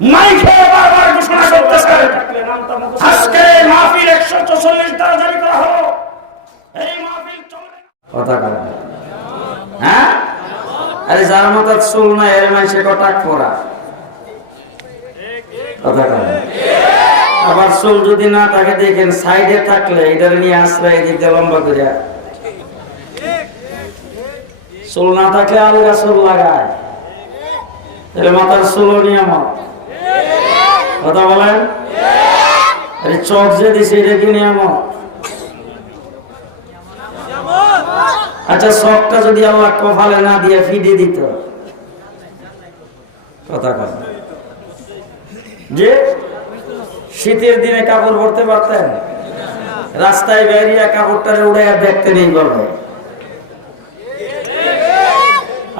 মাইকে বারবার ঘোষণা করতেছে আজকে মাহফিল 144 দ্বারা জারি করা হলো। এই মাহফিল চলবে কথা কয় হ্যাঁ। আরে যার মতো চুল না এর মাইসে কটাক পড়া কথা কয়। আবার চুল যদি না থাকে দেখেন সাইডে থাকলে এটার নিয়ে আশ্রয় এদিক দিয়ে লম্বা করে, চুল না থাকলে আলগা চুল লাগায়, তাহলে মাথার চুলও নিয়ামত কথা বলেন। আরে চোখ যে দিছে এটা কি নিয়ামত? আচ্ছা চোখটা যদি আল্লাহ কপালে না দিয়ে ফিডে দিত কথা কয়, যে শীতের দিনে কাপড় পরতে পারতেন, রাস্তায় বেরিয়ে কাপড়টারে উড়াইয়া দেখতে নেই বলবে।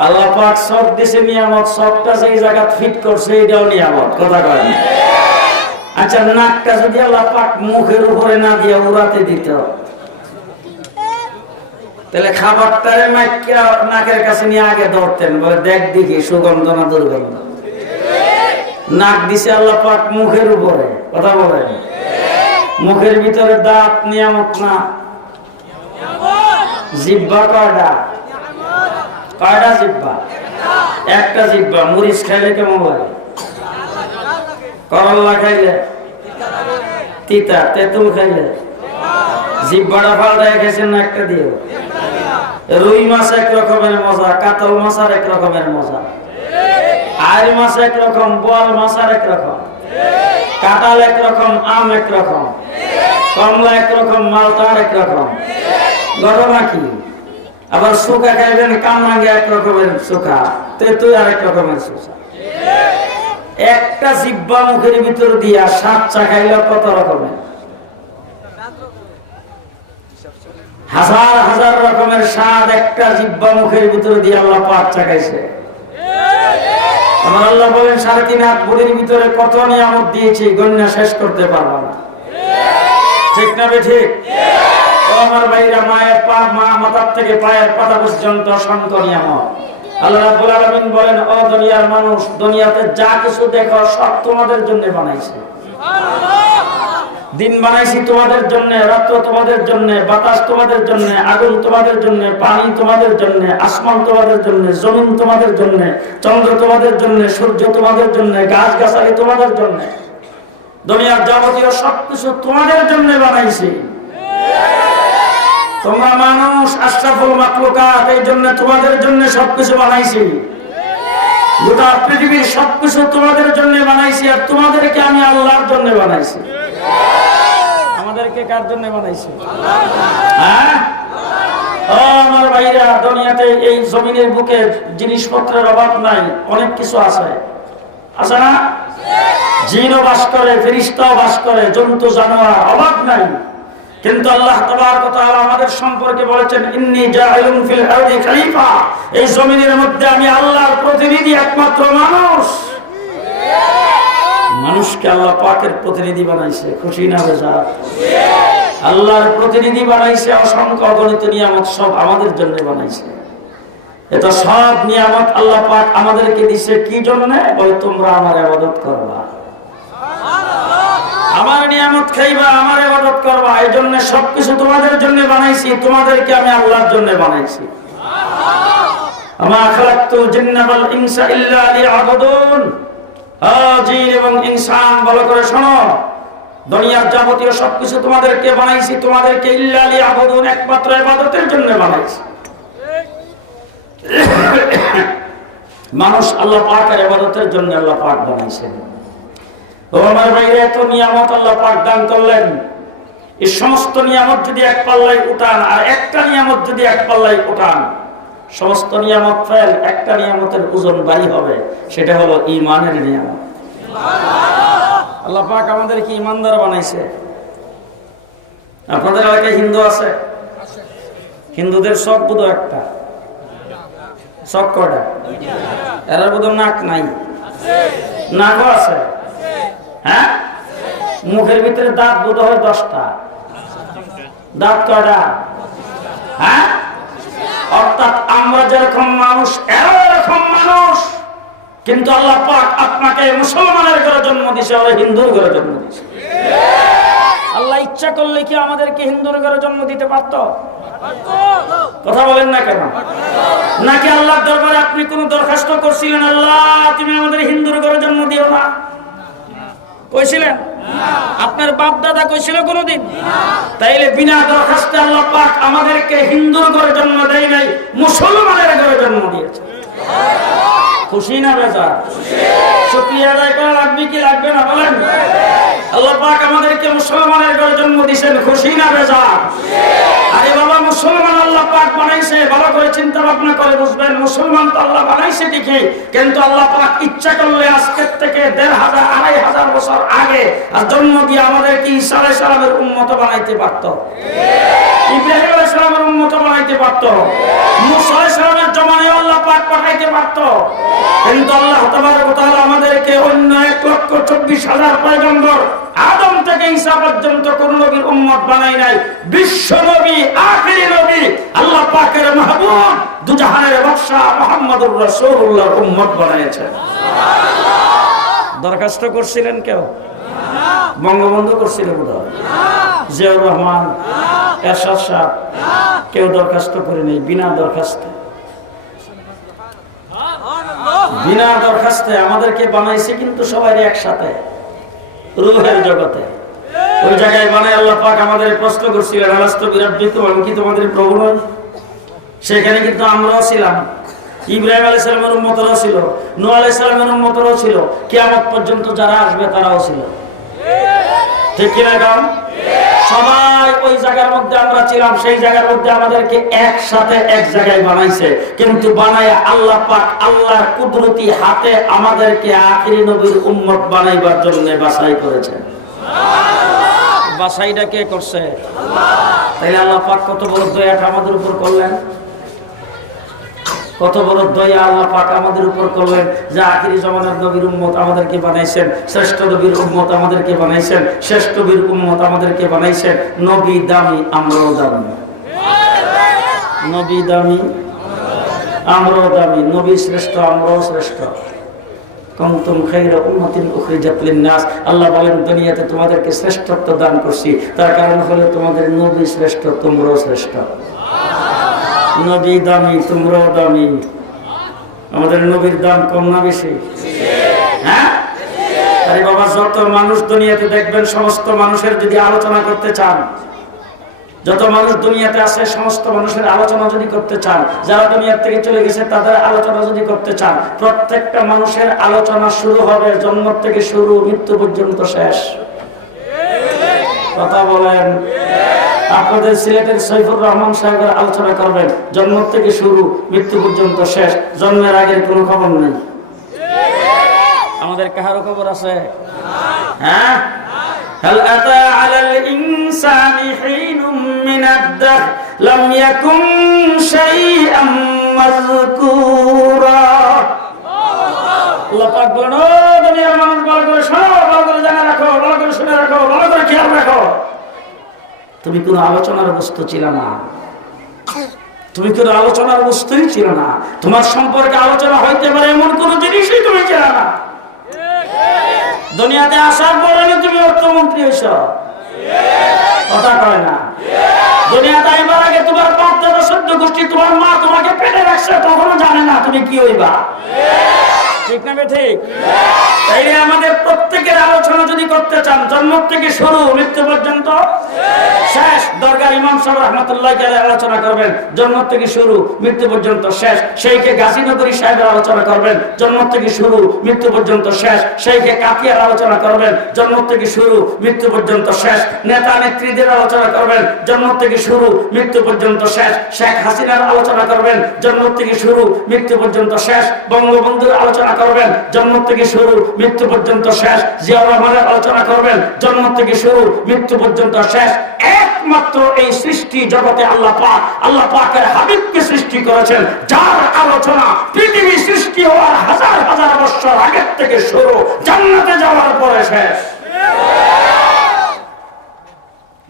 আল্লাহ পাক সব দেশে নিয়ামত, সবটা সেই জায়গা ফিট করছে এটাও নিয়ামত কথা কয়। আচ্ছা নাকটা যদি আল্লাহ পাক মুখের উপরে না দিয়ে উড়াতে দিত, তাহলে খাবারটারে নাকের কাছে নিয়ে আগে ধরতেন, বলে দেখ দেখি সুগন্ধ না দুর্গন্ধ। নাক দিছে আল্লাহ পাক মুখের উপরে কথা বলেন। মুখের ভিতরে দাঁত নিয়ামত না? জিহ্বা কয়টা? কয়টা জিহ্বা? একটা জিহ্বা। মরিচ খাইলে কেমন লাগে? করল্লা খাইলে তিতা, তেঁতুল খাইলে জিহ্বাটা পাল্টায় খেয়েছেন না একটা দিয়ে? রুই মাছ এক রকমের মজা, কাতল মাছ আর এক রকমের মজা, আর মাছ এক রকম, বোয়াল মাছ আর এক রকম, কাঁঠাল এক রকম, আম এক রকম, কমলা এক রকম, মালটা আর এক রকম। ঘটনা কি? আবার শুকা খাইবেন কামরাঙ্গে এক রকমের শুকা, তেঁতুল আর এক রকমের শুকা। একটা জিহ্বা মুখের ভিতর দিয়া সাত চা খাইলে কত রকমের? হাজার হাজার রকমের স্বাদ একটা জিহ্বা মুখের ভিতরে দিয়ে আল্লাহ পাক চাকাইছে। আমার আল্লাহ বলেন 3.5 হাত বুড়ির ভিতরে কত নিয়ামত দিয়েছি, গণ্য শেষ করতে পারবো না। ঠিক না ঠিক? আমার ভাইরা, মায়ের পা, মা মাথার থেকে পায়ের পাতা পর্যন্ত অসংখ্য নিয়ামত। আল্লাহ রাব্বুল আলামিন বলেন, ও দুনিয়ার মানুষ, দুনিয়াতে যা কিছু দেখো সব তোমাদের জন্য বানাইছে। দিন বানাইছি তোমাদের জন্য, রাত্র তোমাদের জন্য, বাতাস তোমাদের জন্য, আগুন তোমাদের জন্য, পানি তোমাদের জন্য, আসমান তোমাদের জন্য, জমিন তোমাদের জন্য, চন্দ্র তোমাদের জন্য, সূর্য তোমাদের জন্য, গাছ গাছালি তোমাদের জন্য। দুনিয়ার যাবতীয় সবকিছু তোমাদের জন্য বানাইছি। তোমরা মানুষ আশরাফুল মাখলুকাত, এই জন্য তোমাদের জন্য সবকিছু বানাইছি। গোটা পৃথিবীর সবকিছু তোমাদের জন্য বানাইছি, আর তোমাদেরকে আমি আল্লাহর জন্য বানাইছি। আমাদেরকে কার জন্য বানাইছি? হ্যাঁ ও আমার ভাইরা, দুনিয়াতে এই জমিনের বুকে জিনিসপত্রের অভাব নাই, অনেক কিছু আছে, আছে না? জিনও বাস করে, ফেরেশতাও বাস করে, জন্তু জানোয়ার, অভাব নাই। কিন্তু আল্লাহ তাবারক ওয়া তাআলা আমাদের সম্পর্কে বলেছেন, ইন্নী জাইলুন ফিল আরদি খলিফা, এই জমিনের মধ্যে আমি আল্লাহর প্রতিনিধি, একমাত্র মানুষ। মানুষকে আল্লাহ পাকের প্রতিনিধি বানাইছে, খুশি না বেজার? আল্লাহর প্রতিনিধি বানাইছে, অসংখ্য অগণিত নিয়ামত সব আমাদের জন্য বানাইছে। এটা সব নিয়ামত আল্লাহ পাক আমাদেরকে দিছে কি জন্য? বলে তোমরা আমার ইবাদত করবা, আমার নিয়ামত খাইবা, আমার ইবাদত করবা। এই জন্য সবকিছু তোমাদের জন্য বানাইছি, তোমাদেরকে আমি আল্লাহর জন্য বানাইছি। আমা খালাকতুল জিন্না ওয়াল ইনসা ইল্লা লিয়াবুদুন। জিন এবং ইনসান ভালো করে শোনো, দুনিয়ার যাবতীয় সবকিছু তোমাদেরকে বানাইছি, তোমাদেরকে ইল্লা লিয়াবুদুন, একমাত্র ইবাদতের জন্য বানাইছি। মানুষ আল্লাহ পাকের ইবাদতের জন্য আল্লাহ পাক বানাইছেন। ও আমার ভাইরা, এত নিয়ামত আল্লাহ পাক দান করলেন, এই সমস্ত নিয়ামত যদি এক পাল্লায় উঠান, আর একটা নিয়ামত যদি এক পাল্লায় উঠান, সমস্ত নিয়ামত ফেল, একটা নিয়ামতের ওজন ভারী হবে, সেটা হলো ঈমানের নিয়ামত। আল্লাহ পাক আমাদেরকে ঈমানদার বানাইছে। আপনাদের এলাকায় হিন্দু আছে? হিন্দুদের সব বুধ একটা, সব কয়টা? এরা বুধ নাক নাই? নাকও আছে। হ্যাঁ, মুখের ভিতরে দাঁত বোধ হয় 10টা। দাঁত কয়টা? হ্যাঁ, অর্থাৎ আমরা যেরকম মানুষ, এরা এরকম মানুষ। কিন্তু আল্লাহ পাক আপনাকে মুসলমানের ঘরে জন্ম দিয়েছে, আর হিন্দুর ঘরে জন্ম দিয়েছে। আল্লাহ ইচ্ছা করলে কি আমাদেরকে হিন্দুর ঘরে জন্ম দিতে পারত? কথা বলেন না কেন? নাকি আল্লাহর দরবারে আপনি কোন দরখাস্ত করছিলেন, আল্লাহ তুমি আমাদের হিন্দুর ঘরে জন্ম দিও না? কইছিলেন? আপনার বাপ দাদা কইছিল কোনদিন? তাইলে বিনা দরখাস্তে আল্লাহ পাক আমাদেরকে হিন্দুর ঘরে জন্ম দেয় নাই, মুসলমানের ঘরে জন্ম দিয়েছে। খুশি না বেজার? শুকরিয়া আদায় করা লাগবে কি লাগবে না বলেন? আল্লাহ পাক আমাদেরকে মুসলমানের ঘরে জন্ম দিয়েছেন, খুশি না বেজার? আরে বাবা, মুসলমান আল্লাহ পাক বানাইছে, ভালো করে চিন্তা ভাবনা করে বুঝবেন। মুসলমান তো আল্লাহ বানাইছে ঠিকই, কিন্তু আল্লাহ পাক ইচ্ছা করলে আজকের থেকে 1500 2500 বছর আগে আর জন্ম দিয়ে আমাদেরকে ঈসা আলাইহিস সালামের উম্মত বানাইতে পারত, ইব্রাহিম আলাইহিস সালামের উম্মত বানাইতে পারত, মুসা আলাইহিস সালামের জমানায় আল্লাহ পাক পাঠাইতে পারত। কিন্তু আল্লাহ তাবারক ওয়া তাআলা আমাদেরকে অন্য 1,24,000 পয়গম্বর আদম থেকে ঈসা পর্যন্ত কোন নবীর উম্মত বানাই নাই। বিশ্ব নবী, আখিরি নবী, আল্লাহ পাকের মাহবুব, দুজাহানের বাদশা মুহাম্মদুর রাসূলুল্লাহর উম্মত বানাইছেন। দরখাস্ত করছিলেন কেউ? বঙ্গবন্ধু করছিলেন বোধহয়, জিয়াউর রহমান, এরশাদ শাহ, কেউ দরখাস্ত করে নেই। বিনা দরখাস্তে, বিনা দরখাস্তে আমাদেরকে বানাইছে, কিন্তু সবাই একসাথে রূহের জগতে। ওই জায়গায় বানায় আল্লাহ পাক আমাদের প্রশ্ন করছিলেন, আলাস্তু বিরাব্বিকুম, আমি কি তোমাদের প্রভু নই? সেখানে কিন্তু আমরাও ছিলাম, ইব্রাহিম আলাইহিস সালামের উম্মতরাও ছিল, নূহ আলাইহিস সালামের উম্মতরাও ছিল, কিয়ামত পর্যন্ত যারা আসবে তারাও ছিল। ঠিক কি না? কারণ সবাই ওই জায়গার মধ্যে আমরা ছিলাম, সেই জায়গার মধ্যে আমাদেরকে একসাথে এক জায়গায় বানাইছে। কিন্তু বানায় আল্লাহ পাক আল্লাহর কুদরতি হাতে আমাদেরকে আখিরি নবীর উম্মত বানাইবার জন্য বাছাই করেছেন। বাছাইটা কে করছে? তাইলে আল্লাহ পাক কত বড় দয়াটা আমাদের উপর করলেন, কত বড় দয়া আল্লাহ পাক আমাদের উপর করলেন, যে আখিরি জামানার নবীর উম্মত আমাদেরকে বানাইছেন, শ্রেষ্ঠ নবীর উম্মত আমাদেরকে বানাইছেন, শ্রেষ্ঠ নবীর উম্মত আমাদেরকে বানাইছেন। নবী দামি, আমরাও দামি। নবী দামি, আমরাও দামি। নবী শ্রেষ্ঠ, আমরাও শ্রেষ্ঠ। কুনতুম খায়রা উম্মাতিন উখরিজাত লিন-নাস, আল্লাহ বলেন দুনিয়াতে তোমাদেরকে শ্রেষ্ঠত্ব দান করছি, তার কারণ হলো তোমাদের নবী শ্রেষ্ঠ, তোমরাও শ্রেষ্ঠ। নবী দামি, তোমরাও দামি। আমাদের নবীর দাম কম না বেশি? হ্যাঁ? আরে বাবা, যত মানুষ দুনিয়াতে দেখবেন, সমস্ত মানুষের যদি আলোচনা করতে চান, যত মানুষ দুনিয়াতে আছে সমস্ত মানুষের আলোচনা যদি করতে চান, যারা দুনিয়া থেকে চলে গেছে তাদের আলোচনা যদি করতে চান, প্রত্যেকটা মানুষের আলোচনা শুরু হবে জন্ম থেকে শুরু, মৃত্যু পর্যন্ত শেষ। কথা বলেন? আপনাদের সিলেটের সৈফুর রহমান সাহেবের আলোচনা করবেন, জন্ম থেকে শুরু, মৃত্যু পর্যন্ত শেষ, জন্মের আগের কোনো খবর নেই। আমাদের কাহারও খবর আছে? হ্যাঁ? هل أتى على الإنسان حين من الدهر لم يكن شيئا مذكورا। আল্লাহ পাক বলেন, ও দুনিয়ার মানুষ, ভালো করে শোনো, ভালো করে জানা রাখো, ভালো করে শুনে রাখো, ভালো করে খেয়াল রাখো। তুমি কোনো আলোচনার বস্তু ছিল না, তুমি কোনো আলোচনার বস্তুই ছিল না। তোমার সম্পর্কে আলোচনা হইতে পারে এমন কোন জিনিসই তুমি ছিল না। দুনিয়াতে আসার পরে তুমি অর্থমন্ত্রী হইছ, কথা কয় না? দুনিয়াতে আইবার আগে তোমার বাপ দাদা সদ্য গোষ্ঠী, তোমার মা তোমাকে পেটে রাখছে, তখনও জানে না তুমি কি হইবা। ঠিক না ঠিক? তাইলে আমাদের প্রত্যেকের আলোচনা যদি করতে চান, জন্ম থেকে শুরু, মৃত্যু পর্যন্ত শেষ। দরগার ইমাম সাহেব রাহমাতুল্লাহ আলাইহি আলোচনা করবেন, জন্ম থেকে শুরু, মৃত্যু পর্যন্ত শেষ। সেইকে গাজীনগরী সাহেবের আলোচনা করবেন, জন্ম থেকে শুরু, মৃত্যু পর্যন্ত শেষ। সেইকে কাতিয়ার আলোচনা করবেন, জন্ম থেকে শুরু, মৃত্যু পর্যন্ত শেষ। নেতা নেত্রীদের আলোচনা করবেন, জন্ম থেকে শুরু, মৃত্যু পর্যন্ত শেষ। শেখ হাসিনার আলোচনা করবেন, জন্ম থেকে শুরু, মৃত্যু পর্যন্ত শেষ। বঙ্গবন্ধুর আলোচনা করবেন, জন্ম থেকে শুরু, মৃত্যু পর্যন্ত শেষ। জিয়াউর রহমানের আলোচনা করবেন, জন্ম থেকে শুরু, মৃত্যু পর্যন্ত শেষ। একমাত্র এই সৃষ্টি জগতে আল্লাহ পাকের হাবিবকে সৃষ্টি করেছেন, যার আলোচনা পৃথিবী সৃষ্টি হওয়ার হাজার হাজার বছর আগের থেকে শুরু, জান্নাতে যাওয়ার পরে শেষ।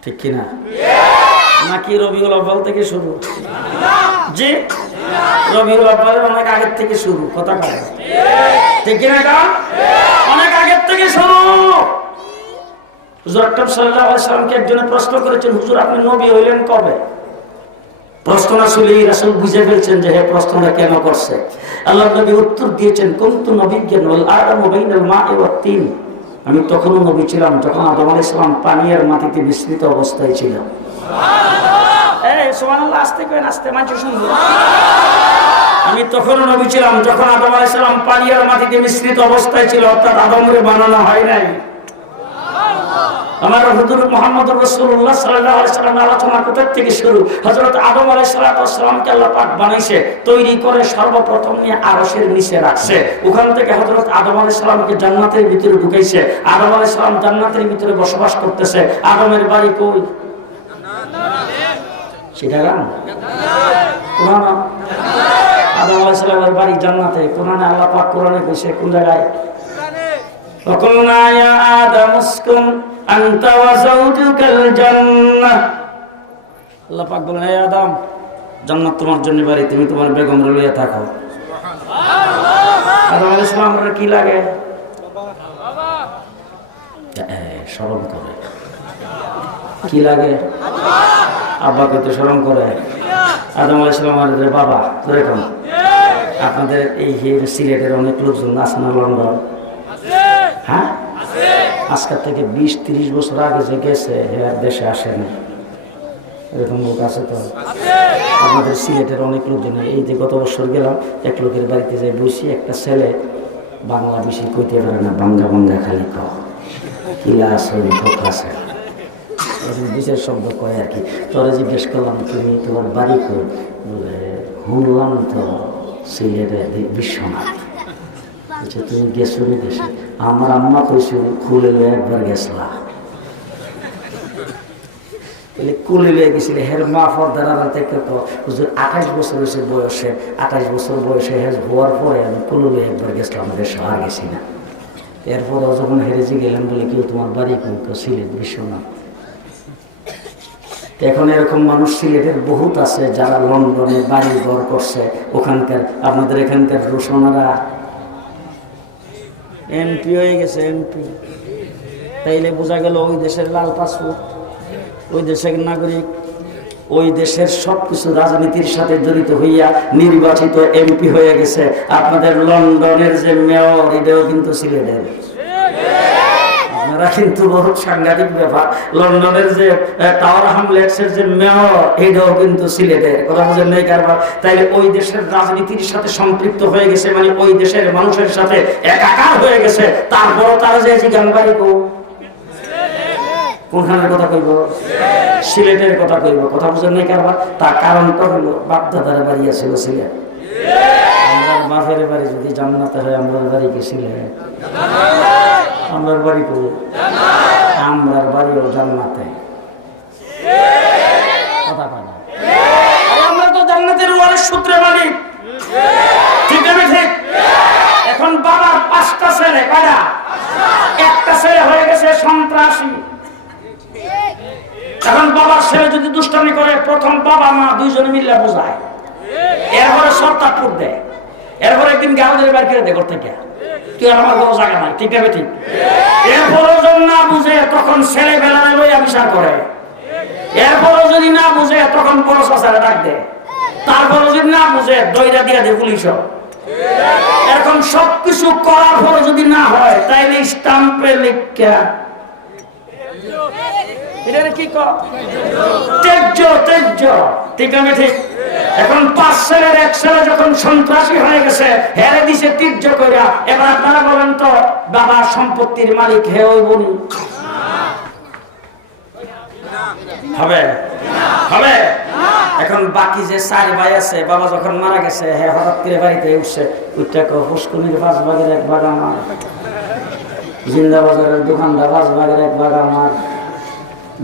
ঠিক কিনা? নাকি রবিউল আউয়াল থেকে শুরু? জি, রবিউল আউয়ালের অনেক আগের থেকে শুরু। কথা কয় ঠিক কিনা কারণ অনেক আগের থেকে শুরু। হুজুর আকরাম সাল্লাল্লাহু আলাইহি সাল্লামকে একজনে প্রশ্ন করেছেন, হুজুর আপনি নবী হইলেন কবে? প্রশ্ন আসলে রাসূল বুঝে ফেলছেন যে হে প্রশ্নটা কেন করছে। আল্লাহর নবী উত্তর দিয়েছেন, কুনতু নবিয়্যান ওয়াল আদমু বাইনাল মা'i ওয়াত তিন। আমি তখনও নবী ছিলাম যখন আদম আলাইহিস সালাম পানি আর মাটিতে মিশ্রিত অবস্থায় ছিল। সুবহানাল্লাহ। এই সুবহানাল্লাহ আস্তে করেন, আস্তে মানুষ শুনবে। আমি তখনও নবী ছিলাম যখন আদম আলাইহিস সালাম পানি আর মাটিতে মিশ্রিত অবস্থায় ছিল, অর্থাৎ আদমের বানানো হয় নাই। আমার হুজুর মুহাম্মদুর রাসূলুল্লাহ সাল্লাল্লাহু আলাইহি সাল্লামের আলোচনা কোথা থেকে শুরু? হযরত আদম আলাইহিস সালামকে আল্লাহ পাক বানাইছে, তৈরি করে সর্বপ্রথম নিয়ে আরশের নিচে রাখছে। ওখান থেকে হযরত আদম আলাইহিস সালামকে জান্নাতের ভিতরে ঢুকাইছে। আদম আলাইহিস সালাম জান্নাতের ভিতরে বসবাস করতেছে। আদমের বাড়ি কই? চিটাগাং? কোরআন? আদম আলাইহিস সালামের বাড়ি জান্নাতে। কোরআনে আল্লাহ পাক কোরআনে কইছে কোন জায়গায়? وقلنا يا آدم اسكن أنت وزوجك الجنة। আল্লাহ পাক বলেন, হে আদম, জান্নাত তোমার জন্য বাড়ি, তুমি তোমার বেগম লইয়া থাকো। আদম আলাইহিস সালামের কি লাগে? শরম করে। কি লাগে? আব্বাকে তো শরম করে। আদম আলাইহিস সালামের বাবা এরকম। আপনাদের এই সিলেটের অনেক লোকজন আছে না লন্ডন? হ্যাঁ, আজকের থেকে 20-30 বছর আগে যে গেছে দেশে আসেনি, এরকম লোক আছে তো আমাদের সিলেটের অনেক লোকজন। এই যে গত বছর গেলাম, এক লোকের বাড়িতে যাই বসি, একটা ছেলে বাংলা বেশি কইতে পারে না, বাঙ্গা বাঙ্গা খালি কিলা আছে আছে বিশেষ শব্দ কয় আর কি। তোরা জিজ্ঞেস করলাম তুমি তোমার বাড়ি কই? বলে শুনলাম তো সিলেটে বিশ্বনাথ। আচ্ছা তুমি গেছো নি দেশে? আমার আম্মা কইছে খুলে লয়ে একবার গেছলা। কুলে লয়ে গেছিল হের মা ফর্দার থেকে তো হুজুর 28 বছর হয়েছে বয়সে, 28 বছর বয়সে হেজ হওয়ার পরে আমি কুলে লয়ে একবার গেছিলাম, দেশে আর গেছি না। এরপরে যখন হেরেজি গেলাম বলে কেউ তোমার বাড়ি কেউ কেউ সিলেট বিশ্বনাথ। এখন এরকম মানুষ সিলেটের বহুত আছে যারা লন্ডনে বাড়ি ঘর করছে। ওখানকার আপনাদের এখানকার রোশনারা এমপি হয়ে গেছে, এমপি। তাইলে বোঝা গেল ওই দেশের লাল পাসপোর্ট, ওই দেশের নাগরিক, ওই দেশের সবকিছু রাজনীতির সাথে জড়িত হইয়া নির্বাচিত এমপি হয়ে গেছে। আপনাদের লন্ডনের যে মেয়র, এটাও কিন্তু সিলেটের। আপনারা কিন্তু বহুত সাংঘাতিক ব্যাপার। লন্ডনের যে টাওয়ার হ্যামলেটসের যে মেয়র, এটাও কিন্তু সিলেটের। কথা বুঝেন নাই কারবার? তাইলে ওই দেশের রাজনীতির সাথে সম্পৃক্ত হয়ে গেছে, মানে ওই দেশের মানুষের সাথে একাকার হয়ে গেছে। তারপরও তারা যে গানবাড়ি কোনখানের কথা কইব? সিলেটের কথা কইব। কথা বুঝেন নাই কারবার? তার কারণটা হলো বাপ দাদার বাড়ি আছিল সিলেট। আমরা বাপের বাড়ি যদি জান্নাতে হয়, আমরা বাড়ি কি সিলেট? আমরার বাড়ি কই? আমরার বাড়িও জান্নাতে। কথা কয় না? আমরা তো জান্নাতের ওয়ারিশ সূত্রে মালিক। ঠিক আছে ঠিক? এখন বাবার 5টা ছেলে, কয়টা? একটা ছেলে হয়ে গেছে সন্ত্রাসী। এখন বাবার ছেলে যদি দুষ্টামি করে, প্রথম বাবা মা দুইজনে মিলে বোঝায়, এরপরে সত্তাপুর দেয়, এরপরে একদিন গাউদের বাইর করে দেয় ঘর থেকে, তুই আর আমার কোনো জায়গা নাই। ঠিক আছে ঠিক? এরপরও যদি না বুঝে তখন ছেলে বেলায় লইয়া বিচার করে। এরপরও যদি না বুঝে তখন বড় চাচারে ডাক দেয়। তারপরও যদি না বুঝে দইটা দিয়া দেয় পুলিশ। এরকম সবকিছু করার পরে যদি না হয়, তাইলে স্টাম্পে লিখা এখন 5 ছেলের 1 ছেলে যখন সন্ত্রাসী হয়ে গেছে, হেরে দিছে তীর্য কইরা। এবার আপনারা বলেন তো, বাবার সম্পত্তির মালিক হে ওই বনি হবে? হবে? এখন বাকি যে 4 ভাই আছে, বাবা যখন মারা গেছে, হে হঠাৎ করে বাড়িতে উঠছে, উঠটা পুষ্কুনির 5 ভাগের 1 ভাগ আমার, জিন্দা বাজারের দোকানটা 5 ভাগের 1 ভাগ আমার,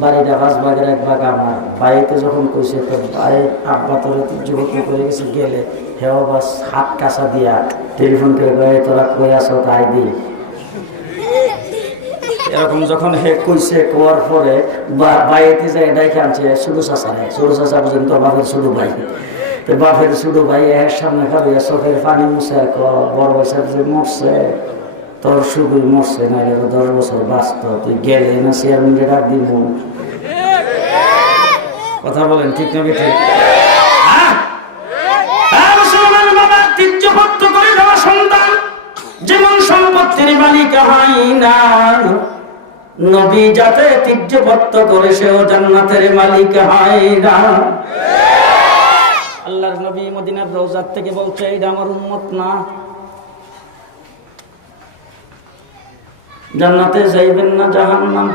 বাড়িটা 5 ভাগের 1 ভাগ আমার। বাড়িতে যখন কইছে তো ভাই আব্বা তোর যুবতী করে গেছে, গেলে হেও বাস হাত কাঁচা দিয়া টেলিফোন করে কয়ে তোরা কই আছো তাই দি। এরকম যখন হে কইছে, কোয়ার পরে বাড়িতে যায় ডাইকে আনছে শুধু চাষা নেই। ছোট চাষা পর্যন্ত বাপের শুধু ভাই। তো বাপের ছোট ভাই এর সামনে খাবিয়া চোখের পানি মুছে বড় বছর যে মরছে তোর শুধুই মরছে, নাহলে 10 বছর বাঁচত, তুই গেলে না চেয়ারম্যানকে ডাক দিব। কথা বলেন ঠিক না ঠিক? মুসলমান বাবা ঐতিহ্যবদ্ধ করে দেওয়া সন্তান যেমন সম্পত্তির মালিক হয় না, নবী যাতে ঐতিহ্যবদ্ধ করে সেও জান্নাতের মালিক হয় না। আল্লাহর নবী মদিনার রওজাত থেকে বলছে এটা আমার উম্মত না, জান্নাতে যাইবেন না জাহান্নাম?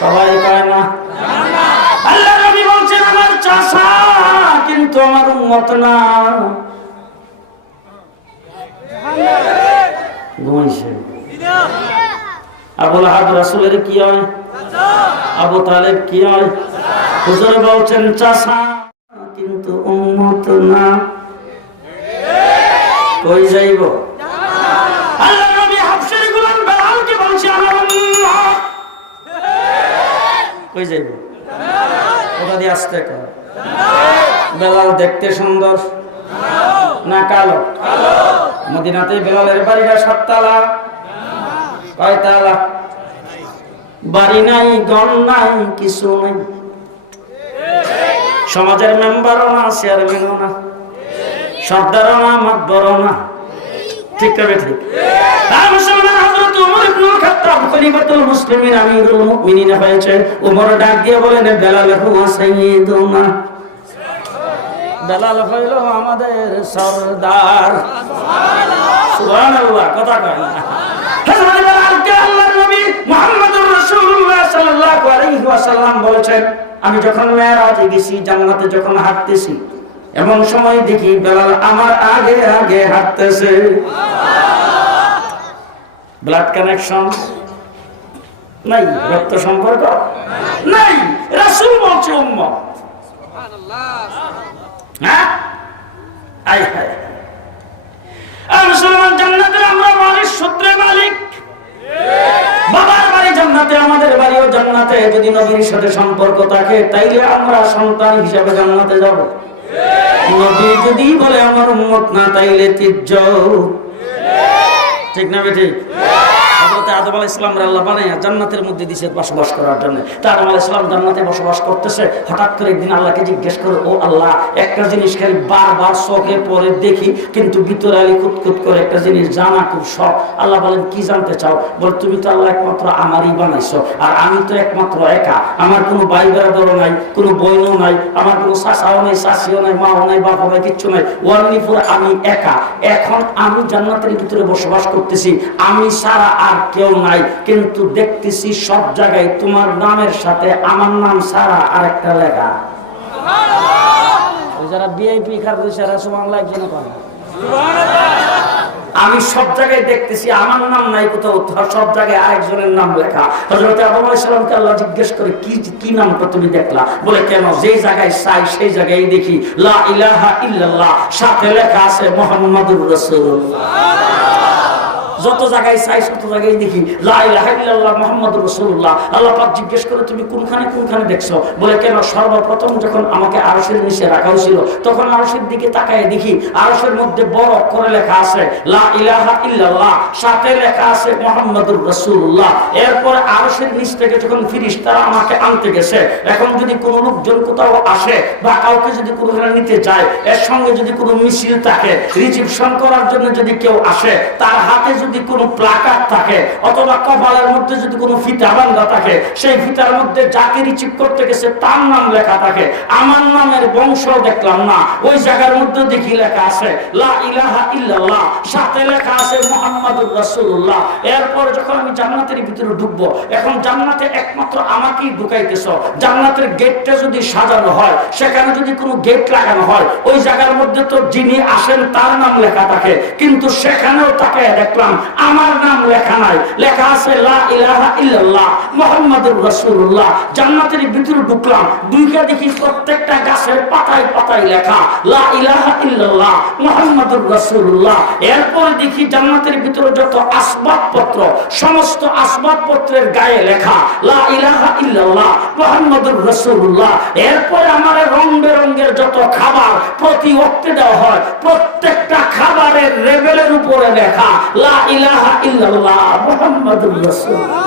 সবাই কয় না। আল্লাহর নবী বলছেন আমার চাচা কিন্তু আমার উম্মত না। ঘুমাইছে। আবুল আহাব রাসূলের কি হয়? আবু তালেব কি হয়? হুজুর বলছেন চাচা কিন্তু উম্মত না। কই যাইব? আল্লাহর নবী হাফসের গোলাম বেলালকে বলছে আমার উম্মত। কই যাইব? ওটা দিয়ে আসতে কর। বেলাল দেখতে সুন্দর না কালো? মদিনাতে বেলালের বাড়িটা 7 তালা। কয় তালা? বাড়ি নাই, ঘর নাই, কিছু নাই। সমাজের মেম্বারও না, চেয়ারম্যানও না, সর্দারও না, মাতবরও না। ঠিক করে ঠিক? মুসলিমিন আমিরুল মুমিনিন হয়েছে। ওমর ডাক দিয়ে বলেন বেলাল হুয়া সাইয়্যিদুনা। বেলাল হইল আমাদের সরদার। সুবহানাল্লাহ। কথা কয় না? হযরত বেলালকে আল্লাহর নবী মুহাম্মদুর রাসূলুল্লাহ সাল্লাল্লাহু আলাইহি ওয়াসাল্লাম বলেছেন আমি যখন মেরাজে গেছি, জান্নাতে যখন হাঁটতেছি, এমন সময় দেখি বেলাল আমার আগে আগে হাঁটতেছে। ব্লাড কানেকশন নাই, রক্ত সম্পর্ক নাই, রাসূল বলছে উম্মত। হ্যাঁ, আই হায় মুসলমান জান্নাতের আমরা ওয়ারিস সূত্রে মালিক। বাবার বাড়ি জান্নাতে, আমাদের বাড়িও জান্নাতে। যদি নবীর সাথে সম্পর্ক থাকে তাইলে আমরা সন্তান হিসাবে জান্নাতে যাব। নবী যদি বলে আমার উম্মত না তাইলে তির্য। ঠিক না বেঠিক? হযরত আদম আলাইহিস সালামকে আল্লাহ বানায়া জান্নাতের মধ্যে দিয়েছে বসবাস করার জন্য। তার আদম আলাইহিস সালাম জান্নাতে বসবাস করতেছে, হঠাৎ করে একদিন আল্লাহকে জিজ্ঞেস করে ও আল্লাহ একটা জিনিস খালি বারবার চোখে পড়ে দেখি কিন্তু ভিতরে আলি কুতকুত করে একটা জিনিস জানা খুব শখ। আল্লাহ বলেন কি জানতে চাও? বল তুমি তো আল্লাহ একমাত্র আমারই বানাইছো, আর আমি তো একমাত্র একা। আমার কোনো ভাই বেরাদরও নাই, কোনো বোনও নাই, আমার কোনো চাচাও নাই, চাচিও নাই, মাও নাই, বাপও নাই, কিচ্ছু নাই। ওয়ান্নিপুর আমি একা। এখন আমি জান্নাতের ভিতরে বসবাস করতেছি, আমি ছাড়া আর কেউ নাই, কিন্তু দেখতেছি সব জায়গায় তোমার নামের সাথে আমার নাম ছাড়া আরেকটা লেখা। যারা ভিআইপি খারদিছে এরা সুবহানাল্লাহ কেন করে? আমি সব জায়গায় দেখতেছি আমার নাম নাই কোথাও, সব জায়গায় আরেকজনের নাম লেখা। হযরত আদম আলাইহিস সালামকে আল্লাহ জিজ্ঞেস করে কি নামটা তুমি দেখলা? বলে কেন? যেই জায়গায় চাই সেই জায়গায় দেখি লা ইলাহা ইল্লাল্লাহ, সাথে লেখা আছে মুহাম্মাদুর রাসূলুল্লাহ। যত জায়গায় চাই তত জায়গায় দেখি লা ইলাহা ইল্লাল্লাহ মুহাম্মাদুর রাসূলুল্লাহ। আল্লাহ পাক জিজ্ঞেস করে তুমি কোনখানে কোনখানে দেখছো? বলে কেন? সর্বপ্রথম যখন আমাকে আরশের নিচে রাখা হয়েছিল তখন আরশের দিকে তাকায় দেখি আরশের মধ্যে বড় অক্ষরে লেখা আছে লা ইলাহা ইল্লাল্লাহ, সাথে লেখা আছে মুহাম্মাদুর রাসূলুল্লাহ। এরপর আরশের নিচ থেকে যখন ফেরেশতারা আমাকে আনতে গেছে, এখন যদি কোনো লোকজন কোথাও আসে বা কাউকে যদি কোনোখানে নিতে যায়, এর সঙ্গে যদি কোনো মিছিল থাকে, রিসিপশন করার জন্য যদি কেউ আসে, তার হাতে যদি কোনো প্লাকার্ড থাকে অথবা কপালের মধ্যে যদি কোনো ফিতা বাঁধা থাকে, সেই ফিতার মধ্যে যাকে রিসিভ করতে গেছে তার নাম লেখা থাকে, আমার নামের বংশ দেখলাম না, ওই জায়গার মধ্যে দেখি লেখা আছে লা ইলাহা ইল্লাল্লাহ, সাথে লেখা আছে মুহাম্মাদুর রাসূলুল্লাহ। এরপর যখন আমি জান্নাতের ভিতরে ঢুকবো, এখন জান্নাতে একমাত্র আমাকেই ঢুকাইতেছ। জান্নাতের গেটটা যদি সাজানো হয়, সেখানে যদি কোনো গেট লাগানো হয়, ওই জায়গার মধ্যে তো যিনি আসেন তার নাম লেখা থাকে, কিন্তু সেখানেও তাকে দেখলাম আমার নাম লেখা নাই, লেখা আছে লা ইলাহা ইল্লাল্লাহ মুহাম্মাদুর রাসূলুল্লাহ। জান্নাতের ভিতরে ঢুকলাম, দুইটা দেখি প্রত্যেকটা গাছের পাতায় পাতায় লেখা লা ইলাহা ইল্লাল্লাহ মুহাম্মাদুর রাসূলুল্লাহ। এরপর দেখি জান্নাতের ভিতরে যত আসবাবপত্র, সমস্ত আসবাবপত্রের গায়ে লেখা লা ইলাহা ইল্লাল্লাহ মুহাম্মাদুর রাসূলুল্লাহ। এরপর আমার রং বেরঙের যত খাবার প্রতি ওয়াক্তে দেওয়া হয়, প্রত্যেকটা খাবারের লেবেলের উপরে লেখা লা ইলাহা ইল্লাল্লাহ মুহাম্মাদুর রাসূলুল্লাহ।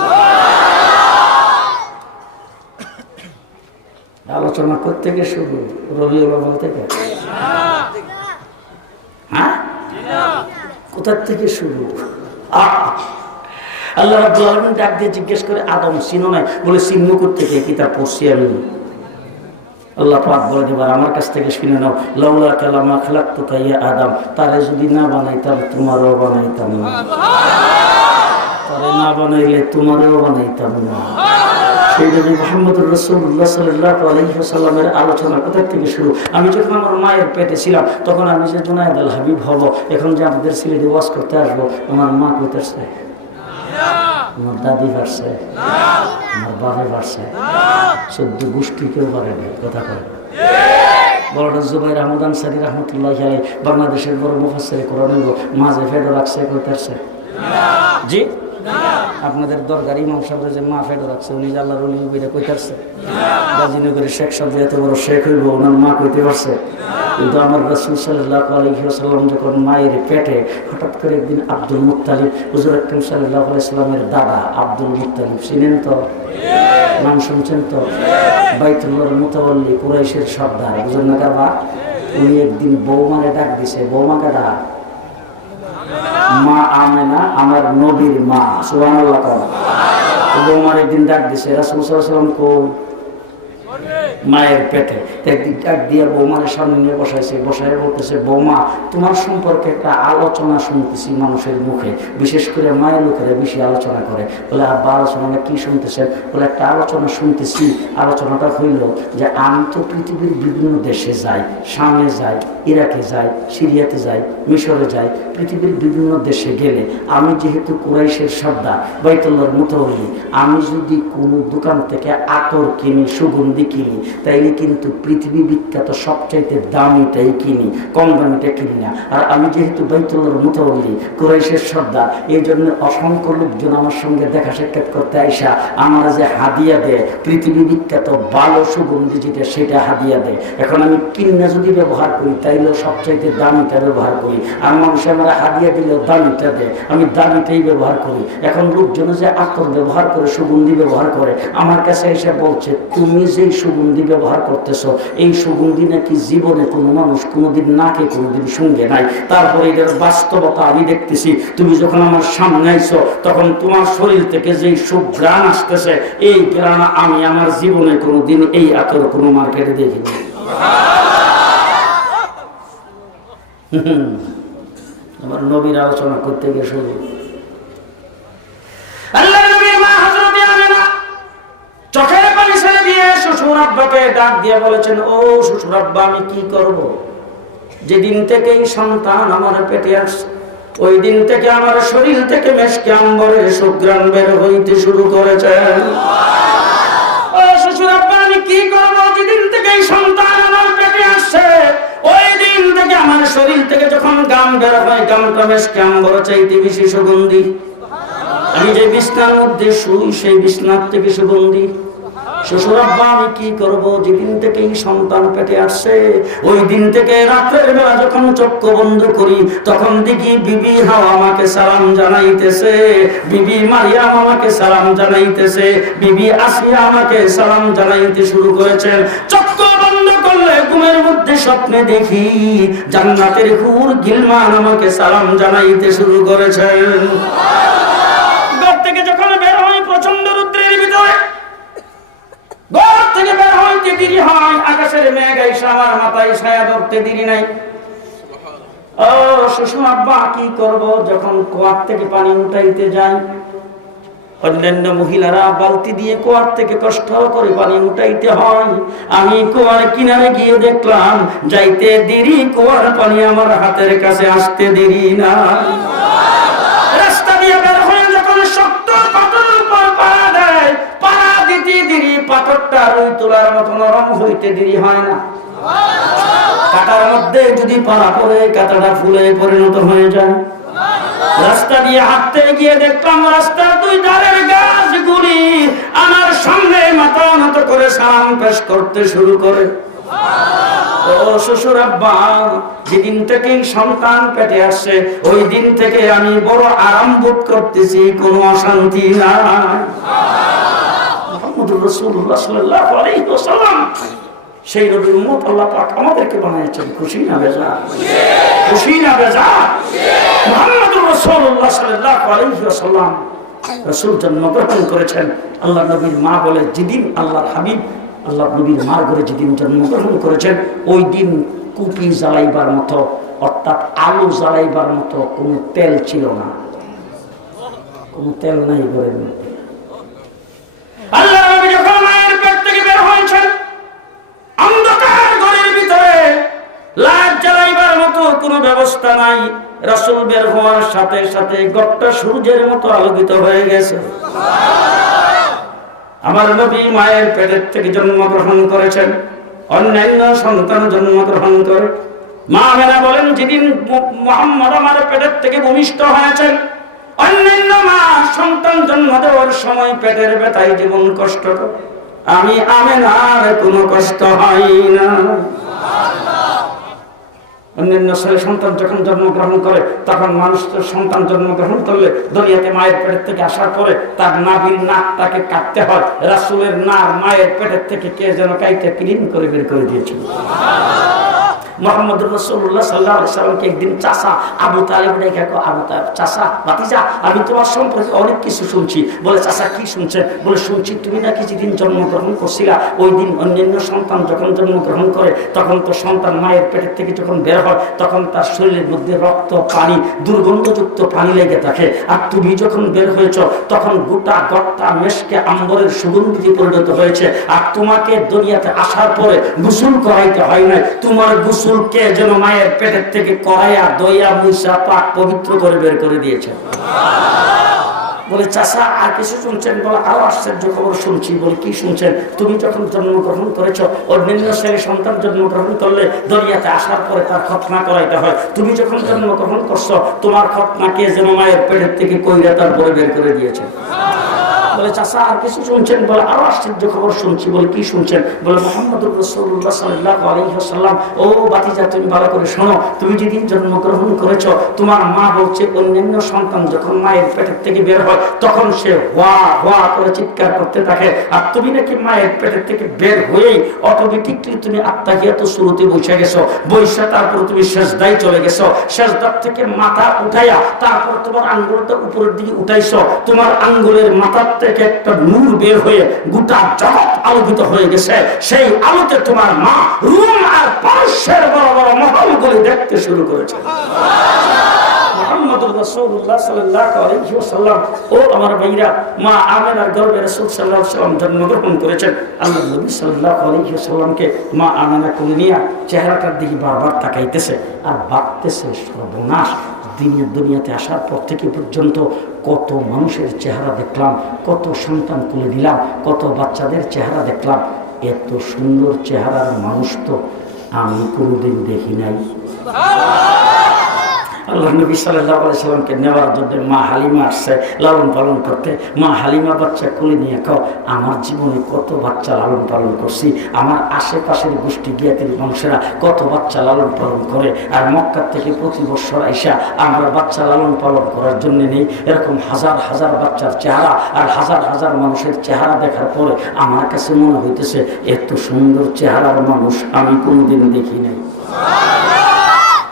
আলোচনা করতে গিয়ে শুরু রবিউল আউয়াল থেকে, হ্যাঁ কোথা থেকে শুরু? আল্লাহ রাব্বুল আলামিন ডাক দিয়ে জিজ্ঞেস করে, আদম চিনো নাই? বলে চিহ্ন করতে গিয়ে কিতাব পড়ছি আমি। আল্লাহ পাক বলে দিবার আমার কাছ থেকে শুনে নাও, লাউলা কালামা খালাকতুকা ইয়া আদম, তারে যদি না বানাইতাম তোমারও বানাইতাম না, তারে না বানাইলে তোমারও বানাইতাম না। সেই জন্য মুহাম্মদুর রাসূলুল্লাহ সাল্লাল্লাহু আলাইহি ওয়াসাল্লামের আলোচনা কোথা থেকে শুরু? আমি যখন আমার মায়ের পেটে ছিলাম তখন আমি যে জুনায়েদ আল হাবিব হব, এখন যে আমাদের সিলেটে ওয়াজ করতে আসবো, আমার মা কইতেছে, আমার দাদি পারছে, আমার বাবা পারছে, 14 গোষ্ঠী কেউ পারে না। কথা কয় বড়টা জুবাইর আহমদ আনসারী রাহমাতুল্লাহি আলাইহি, বাংলাদেশের বড় মুফাসসির কোরআন, মাঝে ফেডো রাখছে, কইতাছে জি আপনাদের দরকার ইমাম সাহেব যে মা ফেডো রাখছে, উনি যে আল্লাহর ওলি বইটা কইতাছে। গাজীনগরের শেখ সাহেব এত বড় শেখ হইব, ওনার মা কইতে পারছে? কিন্তু আমার রাসূল সাল্লাল্লাহু আলাইহি ওয়াসাল্লাম যখন মায়ের পেটে, হঠাৎ করে একদিন আব্দুল মুত্তালিব, হুজুর আকরাম সাল্লাল্লাহু আলাইহি ওয়াসাল্লামের দাদা আব্দুল মুত্তালিব, চিনেন তো? নাম শুনছেন তো? বাইতুল্লাহর মুতাওয়াল্লি, কুরাইশের সর্দার, বুঝেন না কারবা? উনি একদিন বৌমারে ডাক দিছে, বৌমাকে ডাক, মা আমেনা আমার নবীর মা, সুবহানাল্লাহ কও। বৌমার একদিন ডাক দিছে, রাসূল সাল্লাল্লাহু আলাইহি ওয়াসাল্লাম কই? মায়ের পেটে। একদিন ডাক দিয়া বৌমার সামনে নিয়ে বসাইছে, বসায় বলতেছে, বৌমা তোমার সম্পর্কে একটা আলোচনা শুনতেছি মানুষের মুখে, বিশেষ করে মায়ের লোকেরা বেশি আলোচনা করে। বলে আব্বা আলোচনাটা কি শুনতেছেন? বলে একটা আলোচনা শুনতেছি, আলোচনাটা হইল যে আমি তো পৃথিবীর বিভিন্ন দেশে যাই, শামে যাই, ইরাকে যাই, সিরিয়াতে যাই, মিশরে যাই, পৃথিবীর বিভিন্ন দেশে গেলে আমি যেহেতু কুরাইশের সর্দার, বাইতুল্লাহর মুতাওয়াল্লি, আমি যদি কোনো দোকান থেকে আতর কিনি, সুগন্ধি কিনি, তাইলে কিন্তু পৃথিবী বিখ্যাত সবচাইতে দামিটাই কিনি, কম দামিটা কিনি না। আর আমি যেহেতু বাইতুল্লাহর মুতাওয়াল্লি, কুরাইশের সর্দার, এই জন্য অসংখ্য লোকজন আমার সঙ্গে দেখা সাক্ষাৎ করতে আইসা আমার যে হাদিয়া দেয়, পৃথিবী বিখ্যাত ভালো সুগন্ধি যেটা, সেটা হাদিয়া দেয়। এখন আমি কিনা যদি ব্যবহার করি তাইলেও সবচাইতে দামিটা ব্যবহার করি, আর মানুষ আমার হাদিয়া দিলেও দামিটা দেয়, আমি দামিটাই ব্যবহার করি। এখন লোকজন যে আতর ব্যবহার করে, সুগন্ধি ব্যবহার করে, আমার কাছে এসে বলছে, তুমি যেই সুগন্ধি ব্যবহার করতেছ, এই সুগন্ধি নাকি জীবনে কোনো মানুষ কোনোদিন নাকে কোনোদিন সঙ্গে নাই। তারপরে এটার বাস্তবতা আমি দেখতেছি, তুমি যখন আমার সামনে আইছো তখন তোমার শরীর থেকে যেই সুঘ্রাণ আসতেছে, এই ঘ্রাণ আমি আমার জীবনে কোনোদিন এই আতর কোনো মার্কেটে দেখিনি। আমার নবীর আলোচনা করতে গিয়ে শুরু, আল্লাহর নবীর মা হযরত আমেনা চোখের পানি ছেড়ে দিয়ে শ্বশুর আব্বাকে ডাক দিয়ে বলেছেন, ও শ্বশুর আব্বা, আমি কি করব? যেদিন থেকে এই সন্তান আমার পেটে আসছে, ওই দিন থেকে আমার শরীর থেকে মেশকে আম্বরের সুঘ্রাণ বের হইতে শুরু করেছে। ও শ্বশুর আব্বা, আমি কি করব? যেদিন থেকে এই সন্তান আমার পেটে আসছে, ওই দিন থেকে আমার শরীর থেকে যখন গাম বের হয়, গামটা মেশকে আম্বর চাইতে বেশি সুগন্ধি। আমি যে বিছনার মধ্যে শুই, সেই বিছনার থেকে সুগন্ধি। শ্বশুর আব্বা, আমি কি করব? যেদিন থেকে এই সন্তান পেটে আসছে, ওই দিন থেকে রাতের বেলা যখন চক্ষু বন্ধ করি, তখন দেখি বিবি হাওয়া আমাকে সালাম জানাইতেছে, বিবি মারিয়াম আমাকে সালাম জানাইতেছে, বিবি আসিয়া আমাকে সালাম জানাইতে শুরু করেছেন। চক্ষু বন্ধ করলে ঘুমের মধ্যে স্বপ্নে দেখি জান্নাতের হুর গিলমান আমাকে সালাম জানাইতে শুরু করেছেন। ঘর থেকে যখন বের হয়, প্রচন্ড রৌদ্রের ভিতরে ঘর থেকে বের হইতে দেরি হয়, আকাশের মেঘ এসে আমার মাথায় ছায়া ধরতে দেরি নাই। ও শ্বশুর আব্বা, কি করব? যখন কুয়ার থেকে পানি উঠাইতে যাই, অন্যান্য মহিলারা বালতি দিয়ে কুয়ার থেকে কষ্ট করে পানি উঠাইতে হয়, আমি কুয়ার কিনারে গিয়ে দেখলাম যাইতে দেরি, কুয়ার পানি আমার হাতের কাছে আসতে দেরি না। রাস্তা দেরি, পাথরটা রুই তোলার মতো নরম হইতে দেরি হয় না। কাটার মধ্যে যদি পাড়া পড়ে কাটাটা ফুলে পরিণত হয়ে যায়। রাস্তা দিয়ে হাঁটতে গিয়ে দেখলাম রাস্তার দুই ধারের গাছগুলি আমার সামনে মাথা নত করে সালাম পেশ করতে শুরু করে। ও শ্বশুর আব্বা, যেদিন থেকে সন্তান পেটে আসছে ওই দিন থেকে আমি বড় আরাম বোধ করতেছি, কোনো অশান্তি নাই। মুহাম্মদুর রাসূলুল্লাহ সাল্লাল্লাহু আলাইহি ওয়াসাল্লাম সেই নবীর উম্মত আল্লাহ পাক আমাদেরকে বানিয়েছেন। খুশি না বেজার? খুশি না বেজার? মুহাম্মদুর রাসূলুল্লাহ সাল্লাল্লাহু আলাইহি ওয়াসাল্লাম রাসূল জন্মগ্রহণ করেছেন। আল্লাহ নবীর মা বলে যেদিন আল্লাহর হাবিব আল্লাহ নবীর মা ঘরে যেদিন জন্মগ্রহণ করেছেন ওই দিন কুপি জ্বালাইবার মতো, অর্থাৎ আলু জ্বালাইবার মতো কোনো তেল ছিল না, কোনো তেল নাই ঘরের মধ্যে। আল্লাহ নবী যখন মায়ের পেট থেকে বের হয়েছেন অন্ধকার ঘরের ভিতরে লাইট জ্বালাইবার মতো কোনো ব্যবস্থা নাই। রাসূল বের হওয়ার সাথে সাথে ঘরটা সূর্যের মতো আলোকিত হয়ে গেছে। আমার নবী মায়ের পেটের থেকে জন্মগ্রহণ করেছেন, অন্যান্য সন্তান জন্মগ্রহণ করে। মা আমেনা বলেন যেদিন মুহাম্মদ আমার পেটের থেকে ভূমিষ্ঠ হয়েছেন, অন্যান্য মা সন্তান জন্ম দেওয়ার সময় পেটের ব্যথায় জীবন কষ্ট করে, আমি আমেনার কোনো কষ্ট হয় না। অন্যান্য ছেলে সন্তান যখন জন্মগ্রহণ করে তখন মানুষ সন্তান জন্মগ্রহণ করলে দুনিয়াতে মায়ের পেটের থেকে আসার পরে তার নাভির নাকটাকে কাটতে হয়। রাসূলের নাক মায়ের পেটের থেকে কে যেন কাইতে ক্লিন করে বের করে দিয়েছিল। মুহাম্মদুর রাসূলুল্লাহ সাল্লাল্লাহু আলাইহি ওয়াসাল্লামকে একদিন চাচা আবু তালেব ডেকে কয়, আবু তালেব চাচা ভাতিজা আমি তোমার সম্পর্কে অনেক কিছু শুনছি। বলে চাচা কি শুনছেন? বলে শুনছি তুমি নাকি যেদিন জন্মগ্রহণ করছিলা ওই দিন অন্যান্য সন্তান যখন জন্মগ্রহণ করে তখন তো সন্তান মায়ের পেটের থেকে যখন বের হয় তখন তার শরীরের মধ্যে রক্ত পানি দুর্গন্ধযুক্ত পানি লেগে থাকে, আর তুমি যখন বের হয়েছ তখন গোটা গট্টা মেশকে আম্বরের সুগন্ধিতে পরিণত হয়েছে, আর তোমাকে দুনিয়াতে আসার পরে গোসল করাইতে হয় না, তোমার গোসল কে যেন মায়ের পেটের থেকে করাইয়া দইয়া মুইসা পাক পবিত্র করে বের করে দিয়েছে। বলে চাচা আর কিছু শুনছেন? বলে আরো আশ্চর্য খবর শুনছি। বলে কি শুনছেন? তুমি যখন জন্মগ্রহণ করেছো অন্যান্য ছেলে সন্তান জন্মগ্রহণ করলে দুনিয়াতে আসার পরে তার খতনা করাইতে হয়, তুমি যখন জন্মগ্রহণ করছো তোমার খতনা কে যেন মায়ের পেটের থেকে কইরা তারপরে বের করে দিয়েছে। বলে চাচা আর কিছু শুনছেন? বলে আরো আশ্চর্য খবর শুনছি। বলে কি শুনছেন? বলে মুহাম্মদুর রাসূলুল্লাহ সাল্লাল্লাহু আলাইহি ওয়াসাল্লাম, ও বাতিজা তুমি ভালো করে শোনো, তুমি যেদিন জন্মগ্রহণ করেছো তোমার মা বলছে অন্যান্য সন্তান যখন মায়ের পেটের থেকে বের হয় তখন সে ওয়া ওয়া করে চিৎকার করতে থাকে, আর তুমি নাকি মায়ের পেটের থেকে বের হয়েই অটোমেটিকলি তুমি আত্তাহিয়াতুস শুরুতে বসে গেছো, বৈশা তারপর তুমি সেজদায় চলে গেছো, সেজদার থেকে মাথা উঠাইয়া তারপর তোমার আঙ্গুলটা উপরের দিকে উঠাইছো, তোমার আঙ্গুলের মাথার থেকে একটা নূর বের হয়ে গোটা জগৎ আলোকিত হয়ে গেছে। সেই আলোতে তোমার মা রুম আর পারস্যের বড় বড় মহলগুলি দেখতে শুরু করেছে। মুহাম্মদুর রাসূলুল্লাহ সাল্লাল্লাহু আলাইহি ওয়াসাল্লাম, ও আমার ভাইরা, মা আমেনার গর্ভে রাসূল সাল্লাল্লাহু আলাইহি ওয়াসাল্লাম জন্মগ্রহণ করেছেন। আল্লাহ নবী সাল্লাল্লাহু আলাইহি ওয়াসাল্লামকে মা আমেনা কোলে নিয়ে চেহারাটার দিকে বারবার তাকাইতেছে আর ভাবতেছে সর্বনাশ, দুনিয়াতে আসার পর থেকে পর্যন্ত কত মানুষের চেহারা দেখলাম, কত সন্তান তুলে দিলাম, কত বাচ্চাদের চেহারা দেখলাম, এত সুন্দর চেহারার মানুষ তো আমি কোনোদিন দেখি নাই। আল্লাহ নবী সাল্লাল্লাহু আলাইহি সাল্লামকে নেওয়ার জন্য মা হালিমা আসছে লালন পালন করতে। মা হালিমা বাচ্চা কোলে নিয়ে কও, আমার জীবনে কত বাচ্চা লালন পালন করছি, আমার আশেপাশের গোষ্ঠী জ্ঞাতির মানুষেরা কত বাচ্চা লালন পালন করে, আর মক্কা থেকে প্রতি বছর আইসা আমরা বাচ্চা লালন পালন করার জন্য নেই। এরকম হাজার হাজার বাচ্চার চেহারা আর হাজার হাজার মানুষের চেহারা দেখার পরে আমার কাছে মনে হইতেছে এত সুন্দর চেহারার মানুষ আমি কোনোদিন দেখি নাই।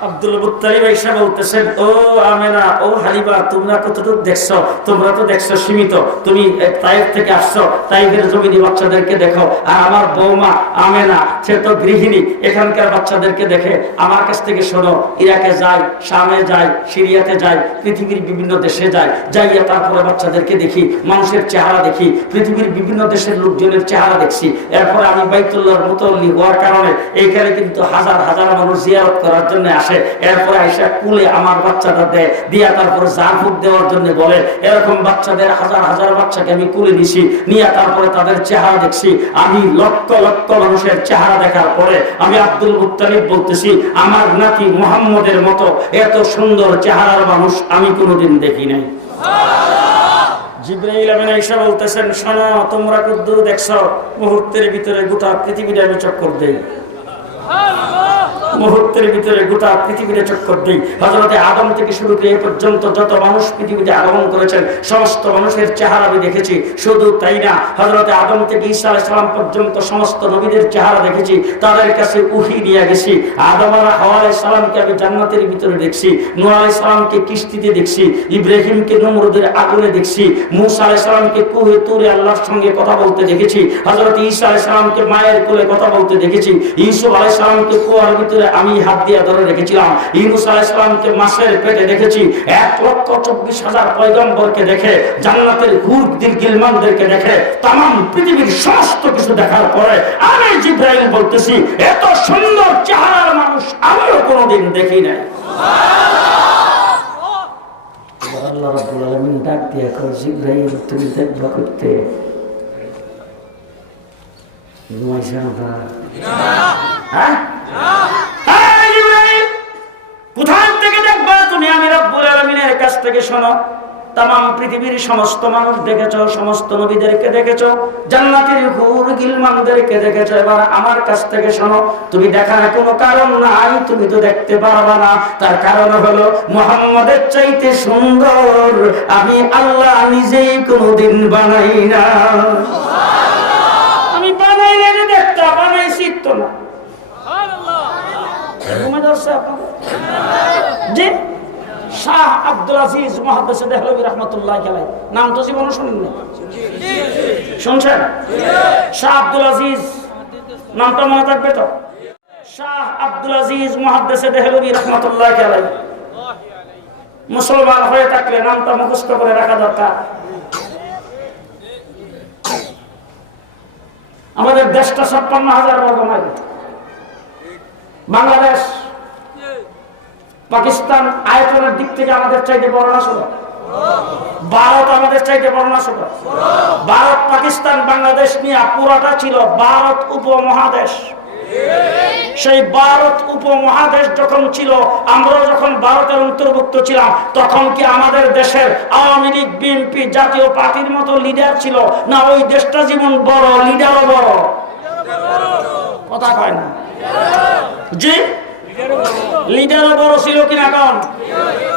আব্দুল মুত্তালিব এসে বলতেছেন, ও আমেনা, ও হালিমা, তোমরা কতটুকু দেখছো? তোমরা তো দেখছো সীমিত, তুমি তাইফ থেকে আসছো, তাইফের জমিনে বাচ্চাদেরকে দেখো, আর আমার বৌমা আমেনা সে তো গৃহিণী, এখানকার বাচ্চাদেরকে দেখে। আমার কাছ থেকে শোনো, ইরাকে যায়, শামে যায়, সিরিয়াতে যায়, পৃথিবীর বিভিন্ন দেশে যায়, যাইয়া তারপরে বাচ্চাদেরকে দেখি, মানুষের চেহারা দেখি, পৃথিবীর বিভিন্ন দেশের লোকজনের চেহারা দেখছি। এরপর আমি বাইতুল্লাহর মুতাল্লি হওয়ার কারণে এইখানে কিন্তু হাজার হাজার মানুষ জিয়ারত করার জন্য আসে। আসে, এরপরে আইসা কুলে আমার বাচ্চাটা দেয়, দিয়া তারপরে জার ফুক দেওয়ার জন্য বলে। এরকম বাচ্চাদের হাজার হাজার বাচ্চাকে আমি কুলে নিছি, নিয়ে তারপরে তাদের চেহারা দেখছি। আমি লক্ষ লক্ষ মানুষের চেহারা দেখার পরে আমি আব্দুল মুত্তালিব বলতেছি, আমার নাতি মুহাম্মদের মতো এত সুন্দর চেহারার মানুষ আমি কোনোদিন দেখি নাই। জিবরাইল আমিন আয়েশা বলতেছেন, শোনো, তোমরা কদ্দুর দেখছো, মুহূর্তের ভিতরে গোটা পৃথিবীটা আমি চক্কর দেই, মুহূর্তের ভিতরে গোটা পৃথিবীতে চক্কর দিই। হযরতে আদম থেকে শুরু করে এ পর্যন্ত যত মানুষ পৃথিবীতে আগমন করেছেন সমস্ত মানুষের চেহারা আমি দেখেছি। শুধু তাই না, হযরতে আদম থেকে ঈসা আলাইহিস সালাম পর্যন্ত সমস্ত নবীদের চেহারা দেখেছি, তাদের কাছে উহি নিয়ে গেছি। আদম আর হাওয়া আলাইহিস সালামকে আমি জান্নাতের ভিতরে দেখছি, নূহ আলাইহিস সালামকে কিস্তিতে দেখছি, ইব্রাহিমকে নমরুদের আগুনে দেখছি, মূসা আলাইহিস সালামকে কুহে তুরে আল্লাহর সঙ্গে কথা বলতে দেখেছি, হযরতে ঈসা আলাইহিস সালামকে মায়ের কোলে কথা বলতে দেখেছি, ইউসুফ আলাইহিস সালামকে কুয়ার ভিতরে আমি হাত দিয়ে ধরে রেখেছিলাম, ইউনূস আলাইহিস সালামকে মাছের পেটে দেখেছি, 1,24,000 পয়গম্বরকে দেখে, জান্নাতের হুর গিলমানদেরকে দেখে, तमाम পৃথিবীর সমস্ত কিছু দেখার পরে আমি জিবরাইল বলতেছি, এত সুন্দর চেহারার মানুষ আমিও কোনোদিন দেখি নাই। সুবহানাল্লাহ। আল্লাহ রাব্বুল আলামিন ডাক দিয়ে কয়, জিবরাইল তুমি দেখবা করতে ঘুমাইছ না? হ্যাঁ, কোথায় থেকে দেখবা তুমি? আমি রব্বুল আলামিনের কাছ থেকে শোনো। तमाम পৃথিবীর সমস্ত মানুষ দেখেছো, সমস্ত নবীদেরকে দেখেছো, জান্নাতের হুর গিলমানদেরকে দেখেছো। এবার আমার কাছ থেকে শোনো, তুমি দেখার কোনো কারণ নাই, তুমি তো দেখতে পারবা না। তার কারণ হলো মুহাম্মাদের চাইতে সুন্দর আমি আল্লাহ নিজেই কোনোদিন বানাই না। আমি বানাইলে যে দেখতে, বানাইছি তো না। জি, শাহ আব্দুল আজিজ মুহাদ্দিস দেহলভী রাহমাতুল্লাহি আলাইহি, নাম তো জীবনে শুনেন না? শুনছেন? শাহ আব্দুল আজিজ নামটা মনে থাকবে তো? শাহ আব্দুল আজিজ মুহাদ্দিস দেহলভী রাহমাতুল্লাহি আলাইহি, মুসলমান হয়ে থাকলে নামটা মুখস্থ করে রাখা দরকার। আমাদের দেশটা 56,000 বর্গ মাইল। বাংলাদেশ পাকিস্তান আয়তনের দিক থেকে আমাদের চাইতে বড় না ছোট? ভারত আমাদের চাইতে বড় না ছোট? ভারত পাকিস্তান বাংলাদেশ নিয়ে পুরাটা ছিল ভারত উপমহাদেশ। সেই ভারত উপমহাদেশ যখন ছিল, আমরা যখন ভারতের অন্তর্ভুক্ত ছিলাম, তখন কি আমাদের দেশের আওয়ামী লীগ, বিএনপি জাতীয় পার্টির মতো লিডার ছিল না? ওই দেশটা যেমন বড়, লিডারও বড়। কথা কয় না? জি, লিডারও বড় ছিল কিনা? কারণ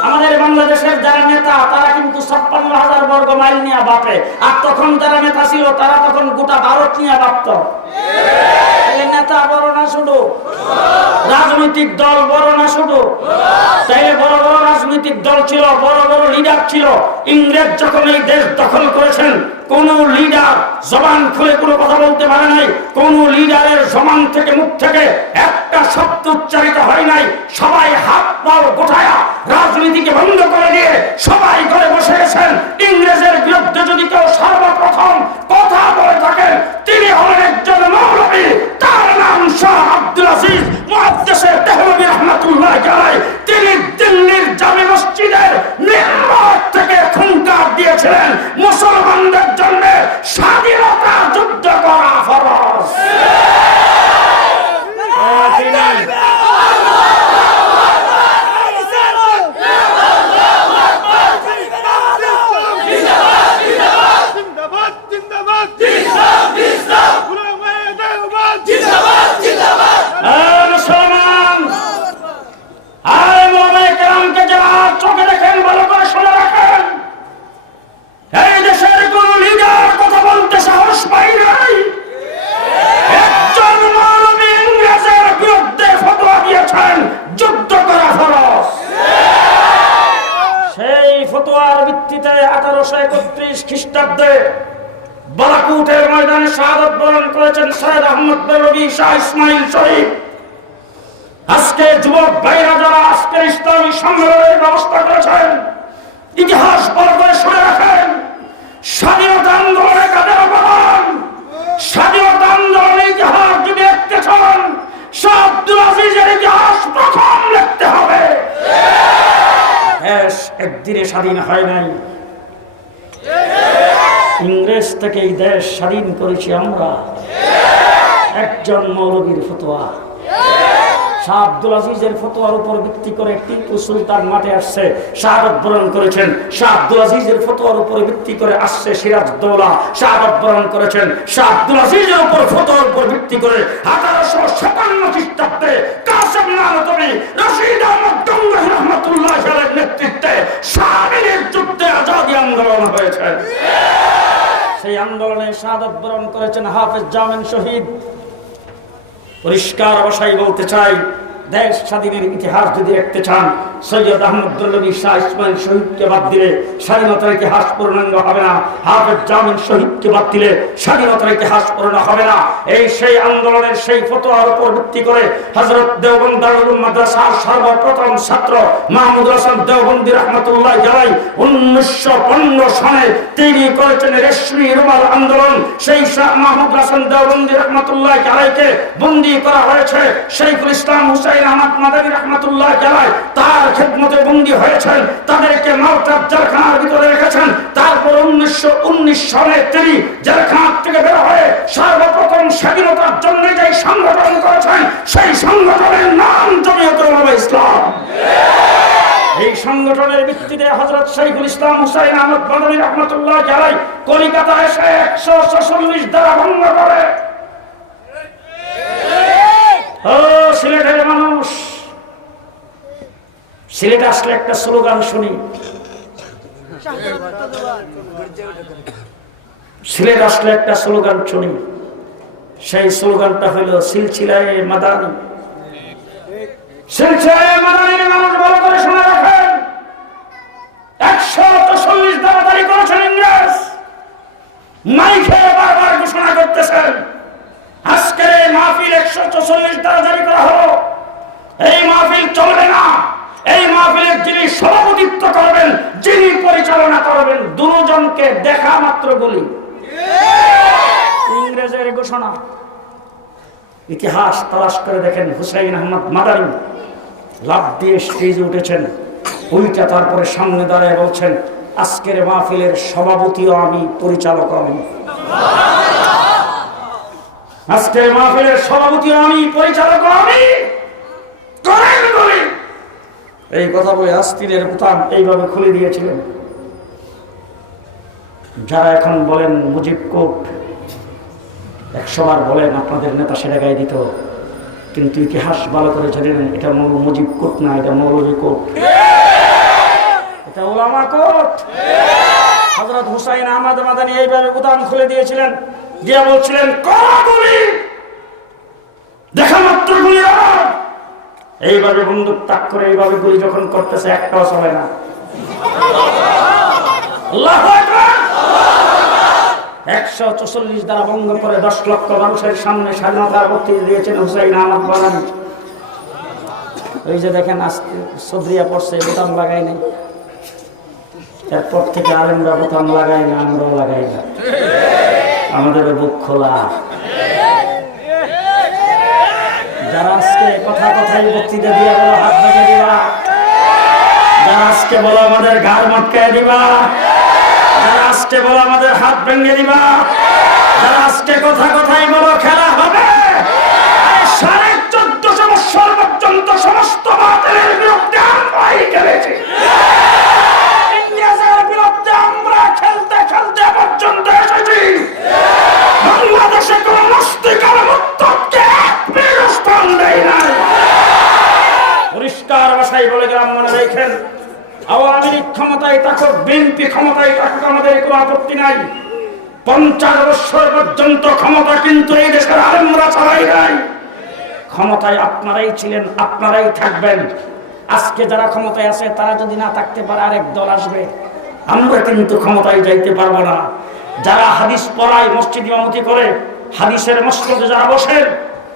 আমাদের বাংলাদেশের যারা নেতা, তারা কিন্তু 56,000 বর্গ মাইল নিয়ে বাপে, আর তখন যারা নেতা ছিল তারা তখন গোটা ভারত নিয়ে বাপত। নেতা বড় না ছোট? রাজনৈতিক দল বড় না ছোট? তাইলে বড় বড় রাজনৈতিক দল ছিল, বড় বড় লিডার ছিল। ইংরেজ যখন এই দেশ দখল করেছেন, কোন লিডার জবান খুলে কোনো কথা বলতে পারে নাই, কোন লিডারের জবান থেকে, মুখ থেকে একটা শব্দ উচ্চারিত হয় নাই। সবাই হাত পাও গোটায়া রাজনীতিকে বন্ধ করে দিয়ে সবাই ঘরে বসে গেছেন। ইংরেজের বিরুদ্ধে যদি কেউ সর্বপ্রথম কথা বলে থাকেন, তিনি হলেন একজন মৌলবী, তার নাম শাহ আব্দুল আজিজ মুহাদ্দিস দেহলভী রাহমাতুল্লাহি আলাইহি। তিনি দিল্লির জামে মসজিদের মিম্বার থেকে হুঙ্কার দিয়েছিলেন, মুসলমানদের জন্য স্বাধীনতা যুদ্ধ করা ফরজ। মুসলমান আর মোলামায়ে কেরামকে যারা চোখে দেখেন, ভালো করে শুনে রাখেন, এই দেশের কোন লিডার কথা বলতে সাহস পাই নাই। একজন মৌলবী ইংরেজের বিরুদ্ধে ফতোয়া দিয়েছেন যুদ্ধ করা ফরজ। সেই ফতোয়ার ভিত্তিতে 1831 খ্রিস্টাব্দে বালাকুটের ময়দানে শাহাদাত বরণ করেছেন সৈয়দ আহমদ বেরলভী শাহ ইসমাইল শরীফ। আজকে যুবক ভাইরা যারা আজকে ইসলামী সম্মেলনের ব্যবস্থা করেছেন, ইতিহাস বড় করে শুনে রাখেন, স্বাধীনতা আন্দোলনে কাদের অবদান, স্বাধীনতা আন্দোলনের ইতিহাস যদি দেখতে চান, শাহ আব্দুল আজিজের ইতিহাস প্রথম লিখতে হবে। দেশ একদিনে স্বাধীন হয় নাই, ইংরেজ থেকে এই দেশ স্বাধীন করেছি আমরা। একজন মৌলবীর ফতোয়া, শাহ আব্দুল আজিজের ফতোয়ার উপর ভিত্তি করে টিপু সুলতান মাঠে আসছে, শাহাদাত বরণ করেছেন। শাহ আব্দুল আজিজের ফতোয়ার উপর ভিত্তি করে আসছে সিরাজউদ্দৌলা, শাহাদাত বরণ করেছেন। শাহ আব্দুল আজিজের উপর ফতোয়ার উপর ভিত্তি করে 1857 খ্রিস্টাব্দে কাসেম নানতবী, রশিদ আহমদ গঙ্গোহী রহমাতুল্লাহ আলাইহির নেতৃত্বে শামীমের যুদ্ধে আজাদী আন্দোলন হয়েছে। সেই আন্দোলনে শাহাদাত বরণ করেছেন হাফেজ জামিন শহীদ। পরিষ্কার ভাষায় বলতে চাই, দেশ স্বাধীনের ইতিহাস যদি দেখতে চান, সৈয়দ আহমদুল্লাহ শাহ ইসমাইল শহীদকে বাদ দিলে স্বাধীনতার ইতিহাস পূর্ণাঙ্গ হবে না। হাফেজ জামিন শহীদকে বাদ দিলে স্বাধীনতার ইতিহাস পূর্ণ হবে না। এই সেই আন্দোলনের সেই ফতোয়ার উপর ভিত্তি করে হযরত দেওবন্দ দারুল উলুম মাদ্রাসার সর্বপ্রথম ছাত্র মাহমুদ হাসান দেওবন্দি রহমাতুল্লাহ আলাইহি 1915 সনে তিনি করেছেন রেশমি রুমাল আন্দোলন। সেই শাহ মাহমুদ হাসান দেওবন্দি রহমাতুল্লাহ আলাইহিকে বন্দী করা হয়েছে। শরীফুল ইসলাম হুসাইন আহমদ মাদানী রহমাতুল্লাহ আলাইহি তার খেদমতে বন্দী হয়েছেন, তাদেরকে মাওতার জেলখানার ভিতরে রেখেছেন। তারপর 1919 সালে তিনি জেলখানা থেকে বের হয়ে সর্বপ্রথম স্বাধীনতার জন্য যে সংগঠন করেছেন, সেই সংগঠনের নাম জমিয়তুল উলামা ইসলাম। এই সংগঠনের ভিত্তিতে হযরত শরীফুল ইসলাম হুসাইন আহমদ মাদানী রহমাতুল্লাহ আলাইহি কলকাতায় এসে 146 ধারা ভঙ্গ করে। ও সিলেটের মানুষ, সিলেট আসলে একটা স্লোগান শুনি, সিলেট আসলে একটা স্লোগান শুনি, সেই স্লোগানটা হলো সিলসিলায়ে মাদানী। সিলসিলায়ে মাদানীর মানুষ ভালো করে শুনে রাখেন, 146 ধারা জারি করেছেন ইংরেজ, মাইকে বারবার ঘোষণা করতেছেন। আজকের এই মাহফিল 146 ধারা জারি করা হলো, এই মাহফিল চলবে না। এই মাহফিলের যিনি সভাপতিত্ব করবেন, যিনি পরিচালনা করবেন, দুজনকে দেখা মাত্র গুলি। ইংরেজের ঘোষণা। ইতিহাস তালাশ করে দেখেন, হুসাইন আহমদ মাদানী লাফ দিয়ে স্টেজে উঠেছেন, ওইটা তারপরে সামনে দাঁড়ায় বলছেন, আজকের মাহফিলের সভাপতিও আমি, পরিচালক আমি। আজকের মাহফিলের সভাপতিও আমি, পরিচালক আমি। করেন বলি এই কথা বলে আস্তিনের বোতাম এইভাবে খুলে দিয়েছিলেন। যারা এখন বলেন মুজিব কোট, 100 বার বলেন আপনাদের নেতা সেটা গায়ে দিত, কিন্তু ইতিহাস ভালো করে জেনে নেন, এটা মুজিব কোট না, এটা মৌলভী কোট, এটা উলামা কোট। হযরত হুসাইন আহমদ মাদানী এইভাবে বোতাম খুলে দিয়েছিলেন, দিয়ে বলছিলেন করা গুলি, দেখা মাত্র গুলি। এইভাবে বন্দুক তাক করে এইভাবে গুলি যখন করতেছে, একটাও চলে না। আল্লাহু আকবার। 144 দ্বারা ভঙ্গ করে 10 লক্ষ মানুষের সামনে স্বাধীনতার বক্তৃতা দিয়েছেন হুসাইন আহমদ মাদানী। ওই যে দেখেন আজকে সদরিয়া পড়ছে, বোতাম লাগাই নাই, এরপর থেকে আলেমরা বোতাম লাগাই না, আমরাও লাগাই না, আমাদের বুক খোলা। যারা আজকে কথা কথাই বক্তৃতা দিয়ে বলো হাত ভেঙে দিবা, যারা আজকে বলো আমাদের ঘাড় মটকায় দিবা, যারা আজকে বলো আমাদের হাত ভেঙে দিবা, যারা আজকে কথা কথাই বলো খেলা হবে, 1450 বছর পর্যন্ত সমস্ত বাতিলের বিরুদ্ধে আমরাই খেলেছি। ইংরেজের বিরুদ্ধে আমরা খেলতে খেলতে পর্যন্ত এসেছি। বাংলাদেশে কোন মস্তিকার মুক্তকে স্থান দেয় নাই। পরিষ্কার ভাষায় বলে গেলাম, মনে রাখেন, আওয়ামী লীগ ক্ষমতায় থাকুক, বিএনপি ক্ষমতায় থাকুক, আমাদের কোনো আপত্তি নাই। 50 বছর পর্যন্ত ক্ষমতা কিন্তু এই দেশের আলেমরা চালাই নাই। ক্ষমতায় আপনারাই ছিলেন, আপনারাই থাকবেন। আজকে যারা ক্ষমতায় আছে তারা যদি না থাকতে পারে, আরেক দল আসবে। আমরা কিন্তু ক্ষমতায় যাইতে পারবো না। যারা হাদিস পড়ায়, মসজিদ ইমামতি করে, হাদিসের মসনদে যারা বসেন,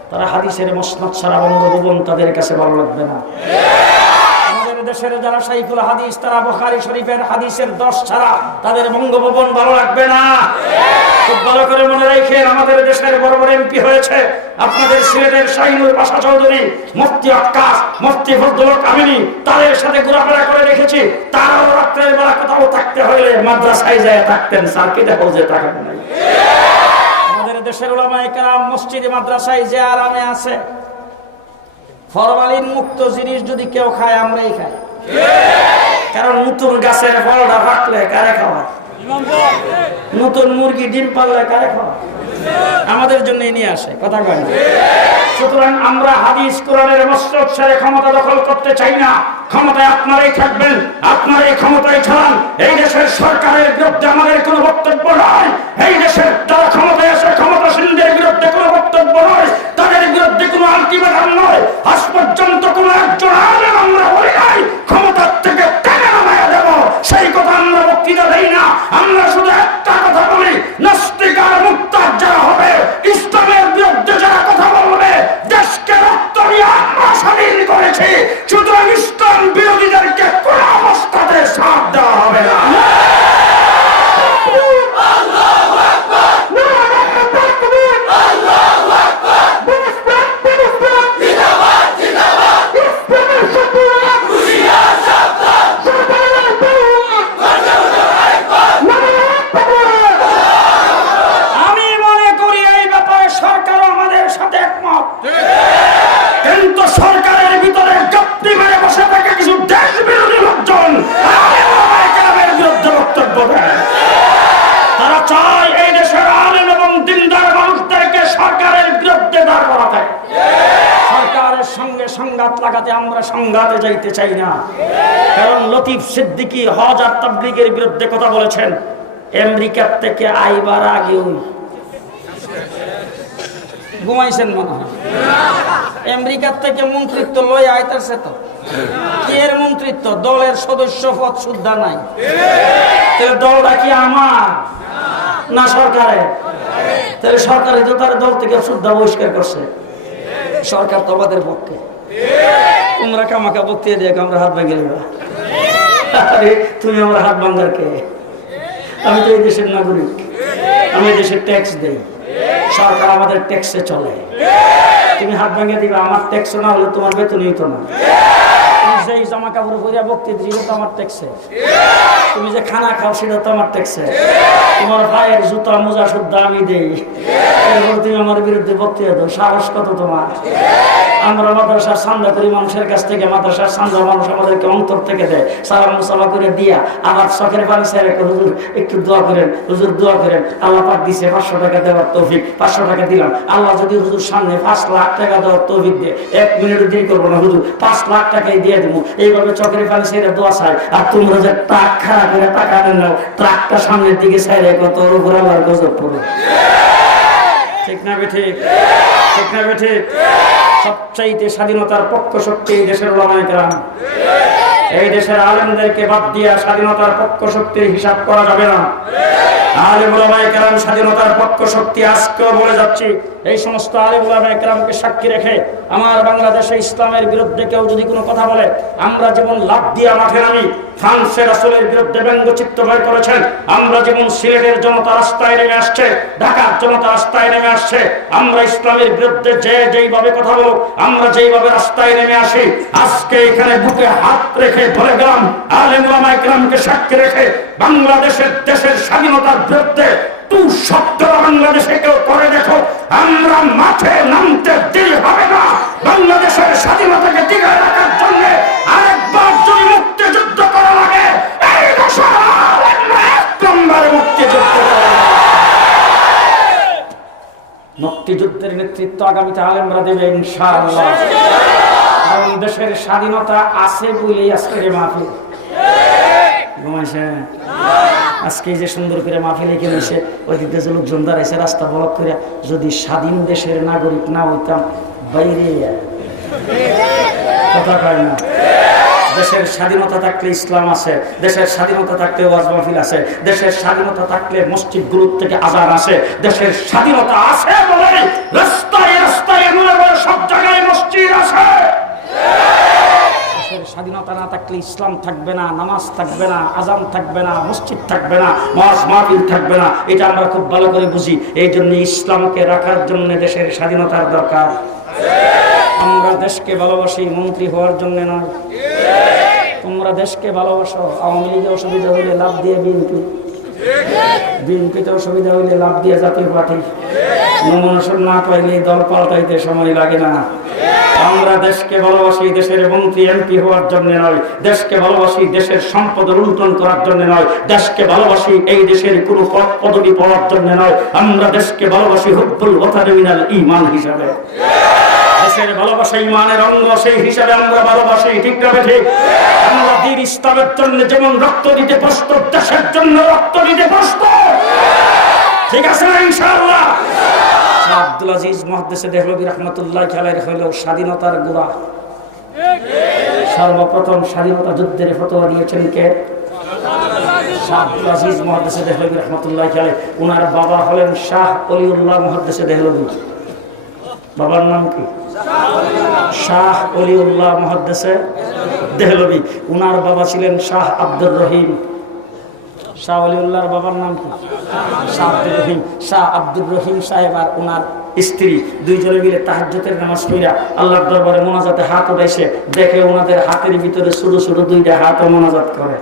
তারা হাদিসের মসনদ ছাড়া বঙ্গভবন তাদের কাছে ভালো লাগবে না। আমাদের দেশের যারা শাইখুল হাদিস তারা বুখারী শরীফের হাদিসের 10 ছাড়া তাদের বঙ্গভবন ভালো লাগবে না। খুব ভালো করে মনে রাখেন, আমাদের দেশের বড় বড় এমপি হয়েছে। আপনাদের সিলেটের শাহিনুর পাশা চৌধুরী, মুফতি আক্কাস, মুফতি ফজলুল কামিনী, তাদের সাথে ঘোরাফেরা করে রেখেছি। তারাও রাত্রের বেলা কোথাও থাকতে হলে মাদ্রাসায় যায় থাকতেন, সার্কিটে হাউসে থাকেন নাই। আমাদের দেশের উলামায়ে কেরাম মসজিদে মাদ্রাসায় যে আরামে আছে। ফরমালিন মুক্ত জিনিস যদি কেউ খায়, আমরাই খাই। কারণ নতুন গাছের ফলটা ফাটলে কারে খাওয়ায়? নতুন মুরগি ডিম পারলে কারে খাওয়ায়? আমাদের জন্য নিয়ে আসে, কথা কয় না। সুতরাং আমরা হাদিস কোরআনের মসনদ ছেড়ে ক্ষমতা দখল করতে চাই না। ক্ষমতায় আপনারাই থাকবেন, আপনারাই ক্ষমতায় চালান। এই দেশের সরকারের বিরুদ্ধে আমাদের কোনো বক্তব্য নয়। এই দেশের যারা ক্ষমতায় আছে ক্ষমতাসীনদের বিরুদ্ধে কোনো বক্তব্য নয়, তাদের বিরুদ্ধে কোনো আলটিমেটাম নয়। আজ পর্যন্ত কোনো একজন আলেম আমরা বলি নাই ক্ষমতার থেকে টেনে নামাইয়া দেব, সেই কথা আমরা বক্তৃতা দেই না। আমরা শুধু একটা কথা বলি, নাস্তিক আর মুক্তার যারা হবে, ইসলামের বিরুদ্ধে যারা কথা বলবে, দেশকে রক্ত দিয়ে আমরা স্বাধীন করেছি, সুতরাং ইসলাম বিরোধীদেরকে কোন অবস্থাতে সাথ দেওয়া হবে না। কিন্তু সরকারের ভিতরে গাপ্পি মেরে বসে থাকে কিছু দেশ বিরোধী লোকজন বিরুদ্ধে বক্তব্য দেয়। তারা চায় এই দেশের আলেম এবং দিনদার মানুষদেরকে সরকারের বিরুদ্ধে দাঁড় করাতে। সরকারের সঙ্গে সংঘাত লাগাতে আমরা সংঘাতে যাইতে চাই না। কারণ লতিফ সিদ্দিকী হজ আর তাবলীগের বিরুদ্ধে কথা বলেছেন। আমেরিকার থেকে আইবার আগে ঘুমাইছেন মনে হয়। আমেরিকার থেকে মন্ত্রিত্ব লই আইতাছে তো, কি এর মন্ত্রিত্ব? দলের সদস্য পদ সুদ্ধা নাই। তাহলে দলটা কি আমার না সরকারের? তাহলে সরকারই তো তার দল থেকে সুদ্ধা বহিষ্কার করছে। সরকার তো আমাদের পক্ষে। তোমরা কামাকা বক্তৃতা দিয়ে আমরা হাত ভেঙে নেবা। আরে তুমি আমার হাত ভাঙার কে? আমি তো এই দেশের নাগরিক, আমি এই দেশের ট্যাক্স দেই, সরকার আমাদের ট্যাক্সে চলে। তুমি হাত ভাঙিয়ে দিবে, আমার ট্যাক্স না হলে তোমার বেতনই তো না। তুমি যে জামা কাপড় পরিয়া বক্তৃতা দিলে তো আমার ট্যাক্সে। তুমি যে খানা খাও সেটা তো আমার ট্যাক্সে। তোমার ভাইয়ের জুতা মোজা শুদ্ধ আমি দেই, এরপর তুমি আমার বিরুদ্ধে বক্তৃতা দাও। সাহস কত তোমার? আমরা মাদ্রাসার চান্দা করি মানুষের কাছ থেকে, মাদ্রাসার চান্দা মানুষ আমাদেরকে অন্তর থেকে দেয়। সালাম মুসাফা করে দিয়া আবার চোখের পানি ছেড়ে হুজুর একটু দোয়া করেন, হুজুর দোয়া করেন। আল্লাহ পাক দিছে 500 টাকা দেওয়ার তৌফিক, 500 টাকা দিলাম। আল্লাহ যদি হুজুর সামনে 5 লাখ টাকা দেওয়ার তৌফিক দেয়, 1 মিনিট দেরি করবো না, হুজুর 5 লাখ টাকাই দিয়ে দেবো। এইভাবে চোখের পানি ছেড়ে দোয়া চাই। আর তোমরা যে ট্রাক খাড়া করে টাকা দেন নাও, ট্রাকটা সামনের দিকে ছেড়ে কত উপর আল্লাহর গজব পড়ে। ঠিক না বেঠিক? ঠিক না বেঠিক? সবচাইতে স্বাধীনতার পক্ষ শক্তি এই দেশের উলামায়ে কেরাম। এই দেশের আলেমদেরকে বাদ দিয়ে স্বাধীনতার পক্ষ শক্তির হিসাব করা যাবে না। আলেম উলামায়ে কেরাম স্বাধীনতার পক্ষ শক্তি। আজকেও বলে যাচ্ছি, এই সমস্ত আলেম উলামায়ে কেরামকে সাক্ষী রেখে আমার বাংলাদেশে ইসলামের বিরুদ্ধে কেউ যদি কোনো কথা বলে, আমরা যেমন লাফ দিয়ে মাঠে নামি ফ্রান্সের রাসূলের বিরুদ্ধে ব্যঙ্গচিত্র বের করেছেন, আমরা যেমন সিলেটের জনতা রাস্তায় নেমে আসছে, ঢাকার জনতা রাস্তায় নেমে আসছে, আমরা ইসলামের বিরুদ্ধে যেইভাবে কথা বলো, আমরা যেইভাবে রাস্তায় নেমে আসি, আজকে এখানে বুকে হাত রেখে বলে গেলাম, আলেম উলামায়ে কেরামকে সাক্ষী রেখে বাংলাদেশের দেশের স্বাধীনতার বিরুদ্ধে তু শব্দ বাংলাদেশে কেউ করে দেখো, আমরা মাঠে নামতে দেরি হবে না। বাংলাদেশের স্বাধীনতাকে টিকায় রাখার জন্য আরেকবার যদি মুক্তিযুদ্ধ করা লাগে, এই দেশের আলেমরা এক নম্বরে মুক্তিযুদ্ধ করে। মুক্তিযুদ্ধের নেতৃত্ব আগামীতে আলেমরা দেবে ইনশাআল্লাহ। কারণ দেশের স্বাধীনতা আছে বলেই আজকের মাহফিল। ঘুমাইছে আজকে যে সুন্দর করে মাহফিল এখানে এসে ওই দিক দিয়ে লোকজন দাঁড়াইছে রাস্তা ব্লক করে। যদি স্বাধীন দেশের নাগরিক না হইতাম, বাইরে কথা কয় না। দেশের স্বাধীনতা থাকলে ইসলাম আছে, দেশের স্বাধীনতা থাকলে ওয়াজ মাহফিল আছে, দেশের স্বাধীনতা থাকলে মসজিদগুলোর থেকে আজান আসে। দেশের স্বাধীনতা আছে বলে রাস্তায় রাস্তায় সব জায়গায় মসজিদ আছে। দেশের স্বাধীনতা না থাকলে ইসলাম থাকবে না, নামাজ থাকবে না, আজান থাকবে না, মসজিদ থাকবে না, ওয়াজ মাহফিল থাকবে না। এটা আমরা খুব ভালো করে বুঝি। এই জন্য ইসলামকে রাখার জন্য দেশের স্বাধীনতার দরকার। আমরা দেশকে ভালোবাসি, মন্ত্রী হওয়ার জন্য নয়। তোমরা দেশকে ভালোবাসো, আওয়ামী লীগে অসুবিধা হইলে লাভ দিয়ে বিএনপিতে অসুবিধা হইলে লাভ দিয়ে জাতীয় পার্টি। নমিনেশন না পাইলে দল পাল্টাইতে সময় লাগে না। আমরা দেশকে ভালোবাসি দেশের মন্ত্রী এমপি হওয়ার জন্য নয়, দেশকে ভালোবাসি দেশের সম্পদ লুণ্ঠন করার জন্য নয়, দেশকে ভালোবাসি এই দেশের কোনো পদ পদবি পাওয়ার জন্য নয়। আমরা দেশকে ভালোবাসি হুব্বুল ওয়াতানি মিনাল ঈমান হিসাবে। দেশের ভালোবাসা ঈমানের অঙ্গ, সেই হিসাবে আমরা ভালোবাসি। ঠিক না ঠিক? আমরা দ্বীন ইসলামের জন্য যেমন রক্ত দিতে প্রস্তুত, দেশের জন্য রক্ত দিতে প্রস্তুত। ঠিক আছে না ইনশাআল্লাহ? আব্দুল আজিজ মুহাদ্দিসে দেহলভী রাহমাতুল্লাহ আলাইহি হলো স্বাধীনতার গোড়া। সর্বপ্রথম স্বাধীনতা যুদ্ধের ফতোয়া দিয়েছেন কে? আব্দুল আজিজ মুহাদ্দিসে দেহলভী রাহমাতুল্লাহ আলাইহি। ওনার বাবা হলেন শাহ ওলিউল্লাহ মুহাদ্দিসে দেহলভী। বাবার নাম কি? শাহ ওলিউল্লাহ মুহাদ্দিসে দেহলভী। ওনার বাবা ছিলেন শাহ আব্দুর রহিম। শাহ ওলিউল্লাহর বাবার নাম কি? শাহ আব্দুর রহিম। শাহ আব্দুর রহিম সাহেব আর ওনার স্ত্রী দুইজনে মিলে তাহাজ্জুদের নামাজ পড়া আল্লাহর দরবারে মোনাজাতে হাত উঠাইছে। দেখে ওনাদের হাতের ভিতরে ছোট ছোট দুইটা হাত মোনাজাত করে।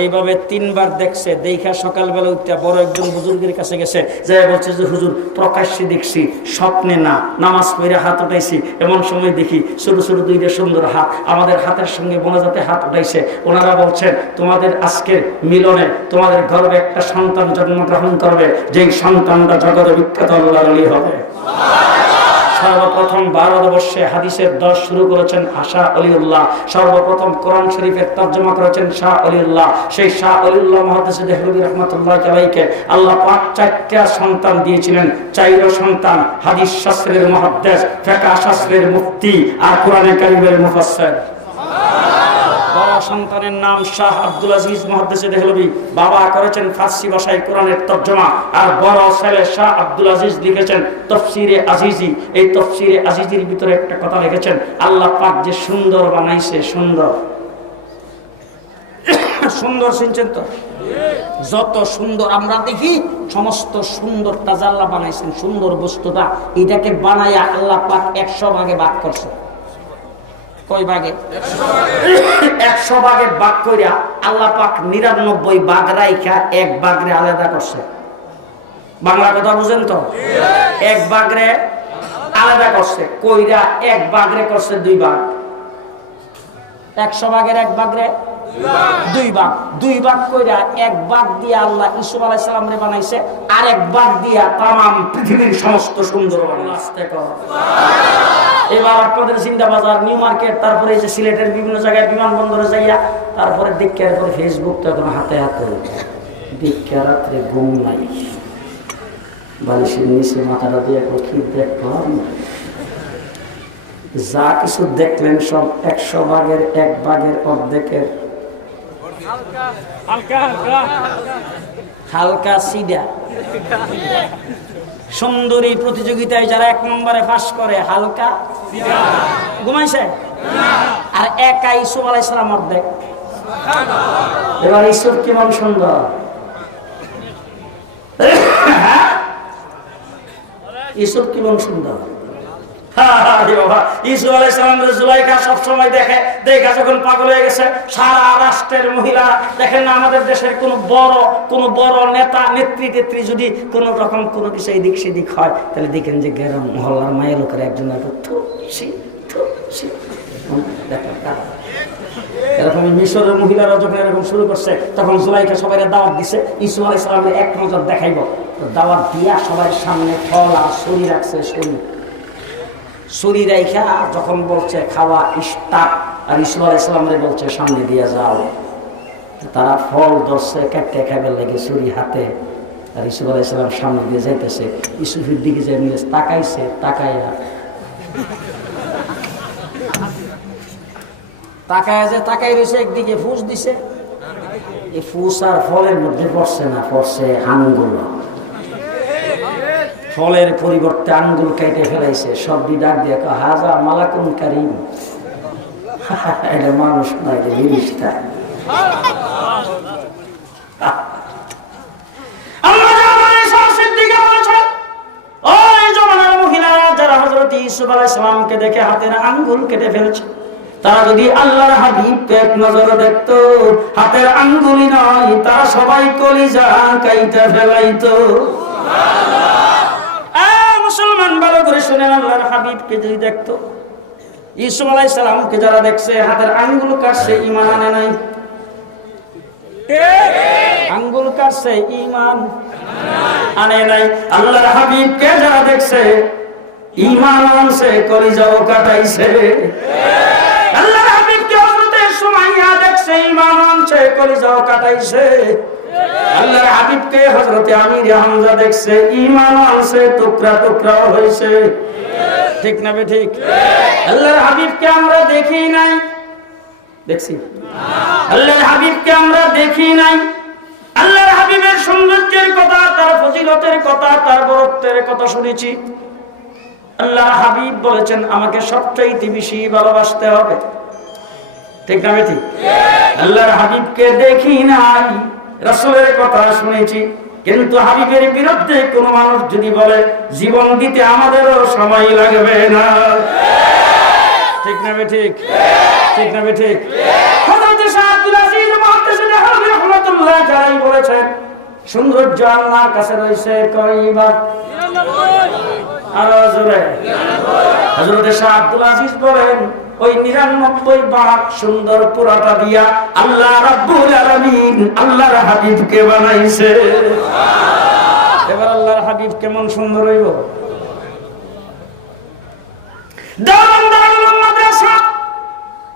এইভাবে 3 বার দেখছে। দেখা সকালবেলা উঠতে বড় একজন হুজুরের কাছে গেছে, যাই বলছে যে হুজুর প্রকাশ্যে দেখছি, স্বপ্নে না, নামাজ পড়ে হাত উঠাইছি, এমন সময় দেখি ছোট ছোট দুইটা সুন্দর হাত আমাদের হাতের সঙ্গে মোনাজাতে হাত উঠাইছে। ওনারা বলছেন তোমাদের আজকের মিলনে তোমাদের গর্বে একটা সন্তান জন্মগ্রহণ করবে, যেই সন্তানটা জগতে বিখ্যাত আল্লাহর ওলি হবে। সর্বপ্রথম ভারতবর্ষে হাদিসের 10 শুরু করেছেন শাহ ওলিউল্লাহ। সর্বপ্রথম কোরআন শরীফের তর্জমা করেছেন শাহ ওলিউল্লাহ। সেই শাহ ওলিউল্লাহ মুহাদ্দিসে দেহলভী রাহমাতুল্লাহ আলাইহিকে আল্লাহ পাক 4টা সন্তান দিয়েছিলেন। 4 সন্তান হাদিস শাস্ত্রের মুহাদ্দিস, ফিকহ শাস্ত্রের মুফতি আর কোরআনে কারীমের মুফাসসির। বড় সন্তানের নাম শাহ আব্দুল আজিজ মুহাদ্দিসে দেহলভী। বাবা করেছেন ফার্সি ভাষায় কোরআনের তর্জমা, আর বড় ছেলে শাহ আব্দুল আজিজ লিখেছেন তাফসীরে আজিজি। এই তাফসীরে আজিজির ভিতরে একটা কথা লিখেছেন, আল্লাহ পাক যে সুন্দর বানাইছে, সুন্দর সুন্দর শুনছেন তো? যত সুন্দর আমরা দেখি সমস্ত সুন্দরটা আল্লাহ বানাইছেন। সুন্দর বস্তুটা এটাকে বানায়া আল্লাহ পাক 100 ভাগে ভাগ করছে। কয় ভাগে? 100 ভাগে ভাগ কইরা আল্লাহ পাক 99 ভাগ রাইখা 1 ভাগরে আলাদা করছে। বাংলা কথা বুঝেন তো? 1 ভাগরে আলাদা করছে, কইরা 1 ভাগরে করছে 2 ভাগ। 100 ভাগের 1 ভাগরে 2 ভাগ। 2 ভাগ কইরা 1 ভাগ দিয়ে আল্লাহ ইউসুফ আলাইহিস সালামরে বানাইছে, আর 1 ভাগ দিয়া তামাম পৃথিবীর সমস্ত সুন্দর বানাইছে। এবার আপনাদের জিন্দাবাজার, নিউ মার্কেট, তারপরে এই যে সিলেটের বিভিন্ন জায়গায় বিমানবন্দরে যাইয়া, তারপরে দীক্ষার পরে ফেসবুক তো এখন হাতে হাতে। দীক্ষা রাত্রে ঘুম নাই, বালিশের নিচে মাথাটা দিয়ে কি দেখলাম, যা কিছু দেখলেন সব 100 ভাগের 1 ভাগের অর্ধেকের হালকা সিডা। সুন্দরী প্রতিযোগিতায় যারা 1 নম্বরে পাস করে হালকা ঘুমাইছে, আর একা ইউসুফ আলাইহিস সালাম অর্ধেক। এবার ইউসুফ কেমন সুন্দর, ইউসুফ কেমন সুন্দর। ইউসুফ আলাইহিস সালামের জুলাইখা সবসময় দেখে, দেখা যখন পাগল হয়ে গেছে। সারা রাষ্ট্রের মহিলা দেখেন না, আমাদের দেশের কোন বড় নেতা নেত্রী যদি কোন রকম কোনো কিছু এদিক সেদিক হয়, তাহলে দেখেন যে গ্রাম মহল্লার মায়ের লোকের একজন এরকম। মিশরের মহিলারা যখন এরকম শুরু করছে, তখন জুলাইখা সবাই দাওয়াত দিছে, ইউসুফ আলাইহিস সালামের 1 নজর দেখাইব। দাওয়াত দিয়া সবার সামনে ফল আর ছুরি রাখছে। ছুরি রাইখা যখন বলছে খাওয়া স্টার্ট, আর ইউসুফ আলাইহিস সালামরে বলছে সামনে দিয়ে যাও। তারা ফল ধরছে, কাটতে খাইবার লাগে ছুরি হাতে, আর ইউসুফ আলাইহিস সালাম সামনে দিয়ে যাইতেছে। ইউসুফের দিকে যে তাকাইছে, তাকাই রয়েছে, একদিকে ফুস দিছে। এই ফুস আর ফলের মধ্যে পড়ছে না, পড়ছে আঙ্গুল। ফলের পরিবর্তে আঙ্গুল কেটে ফেলাইছে। সব ডাক দিয়ে হাজা মালাকুন কারীম, এটা মানুষ নয়, এটা ফেরেশতা। আল্লাহ সিদ্দিক বলেছেন, ওই জমানার মহিলারা যারা হযরত ইউসুফ আলাইহিস সালামকে দেখে হাতের আঙ্গুল কেটে ফেলছে, তারা যদি আল্লাহর হাবিবকে এক নজরে দেখতো, হাতের আঙ্গুলই নয়, তারা সবাই কলিজা কাইটা ফেলাইতো। মুসলমান ভালো করে শুনেন, আল্লাহর হাবিবকে যদি দেখতো, ইউসুফ আলাইহিস সালামকে যারা দেখছে হাতের আঙ্গুল কাটছে, ঈমান আনে নাই। আঙ্গুল কাটছে, ঈমান আনে নাই। আল্লাহর হাবিবকে যারা দেখছে ঈমান আনছে, কলিজাও কাটাইছে। আল্লাহর হাবিবকে হযরত সুমাইয়া দেখছে, ঈমান আনছে, কলিজাও কাটাইছে। আল্লাহর হাবিবকে হযরত আমির হামজা দেখছে, ঈমান আনছে, টুকরা টুকরাও হইছে। ঠিক না বে ঠিক? আল্লাহর হাবিবকে আমরা দেখি নাই, দেখছি? আল্লাহর হাবিবকে আমরা দেখি নাই। আল্লাহর হাবিবের সৌন্দর্যের কথা, তার ফজিলতের কথা, তার বরত্বের কথা শুনেছি। আল্লাহর হাবিব বলেছেন, আমাকে সবচাইতে বেশি ভালোবাসতে হবে। ঠিক না বে ঠিক? আল্লাহর হাবিবকে দেখি নাই, রাসূলের কথা শুনেছি, কিন্তু হাবিবের বিরুদ্ধে কোন মানুষ যদি বলে জীবন দিতে আমাদেরও সময় লাগবে না। ঠিক না বে ঠিক? ঠিক না বে ঠিক? হযরত শাহ আব্দুল আজিজ মুহাদ্দিসুল হারবি রাহমাতুল্লাহ আলাইহি বলেছেন, সৌন্দর্য আল্লাহর কাছে রয়েছে কয়বার? আর জোরে। হযরত শাহ আব্দুল আজিজ বলেন, ওই 99 ভাগ সুন্দর পুরাটা দিয়া আল্লাহ রাব্বুল আলামিন আল্লাহর হাবিবকে বানাইছে। এবার আল্লাহর হাবিব কেমন সুন্দর হইব? দারুল মাদ্রাসা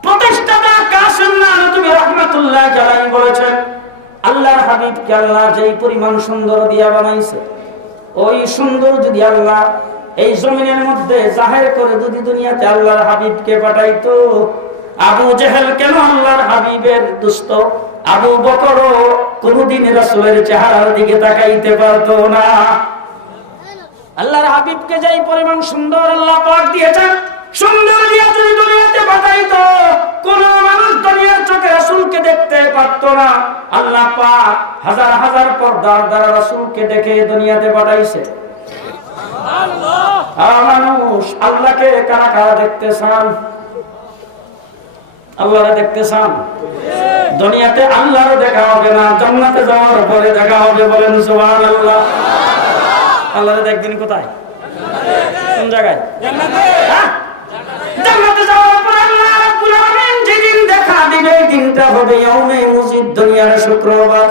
প্রতিষ্ঠাতা কাসিম নানতুবি রাহমাতুল্লাহ আলাইহি বলেছেন, আল্লাহর হাবিবকে আল্লাহ যেই পরিমাণ সুন্দর দিয়া বানাইছে, ওই সুন্দর যদি আল্লাহ এই জমিনের মধ্যে জাহির করে যদি দুনিয়াতে আল্লাহর হাবিবকে পাঠাইতো, আবু জেহেল কেন আল্লাহর হাবিবের দুষ্ট? আবু বকরও কোনদিন রাসূলের চেহারার দিকে তাকাইতে পারতো না। আল্লাহর হাবিবকে যেই পরিমাণ সুন্দর আল্লাহ পাক দিয়েছেন, সুন্দর দিয়া যদি দুনিয়াতে পাঠাইতো, কোন মানুষ দুনিয়ার চোখে রাসূলকে দেখতে পারতো না। আল্লাহ পাক হাজার হাজার পর্দার দ্বারা রাসূলকে দেখে দুনিয়াতে পাঠাইছে। মানুষ আল্লাহকে কারা কারা দেখতে চান? আল্লাহরে দেখতে চান? দুনিয়াতে আল্লাহর দেখা হবে না, জান্নাতে যাওয়ার পরে দেখা হবে। বলেন সুবহানাল্লাহ। আল্লাহরে দেখবেন কোথায়? কোন জায়গায়? জান্নাতে যাওয়ার পরে আল্লাহ রাব্বুল আলামিন যেদিন দেখা দিবে, এই দিনটা হবে ইয়াউমে মুজিদ, দুনিয়ার শুক্রবার।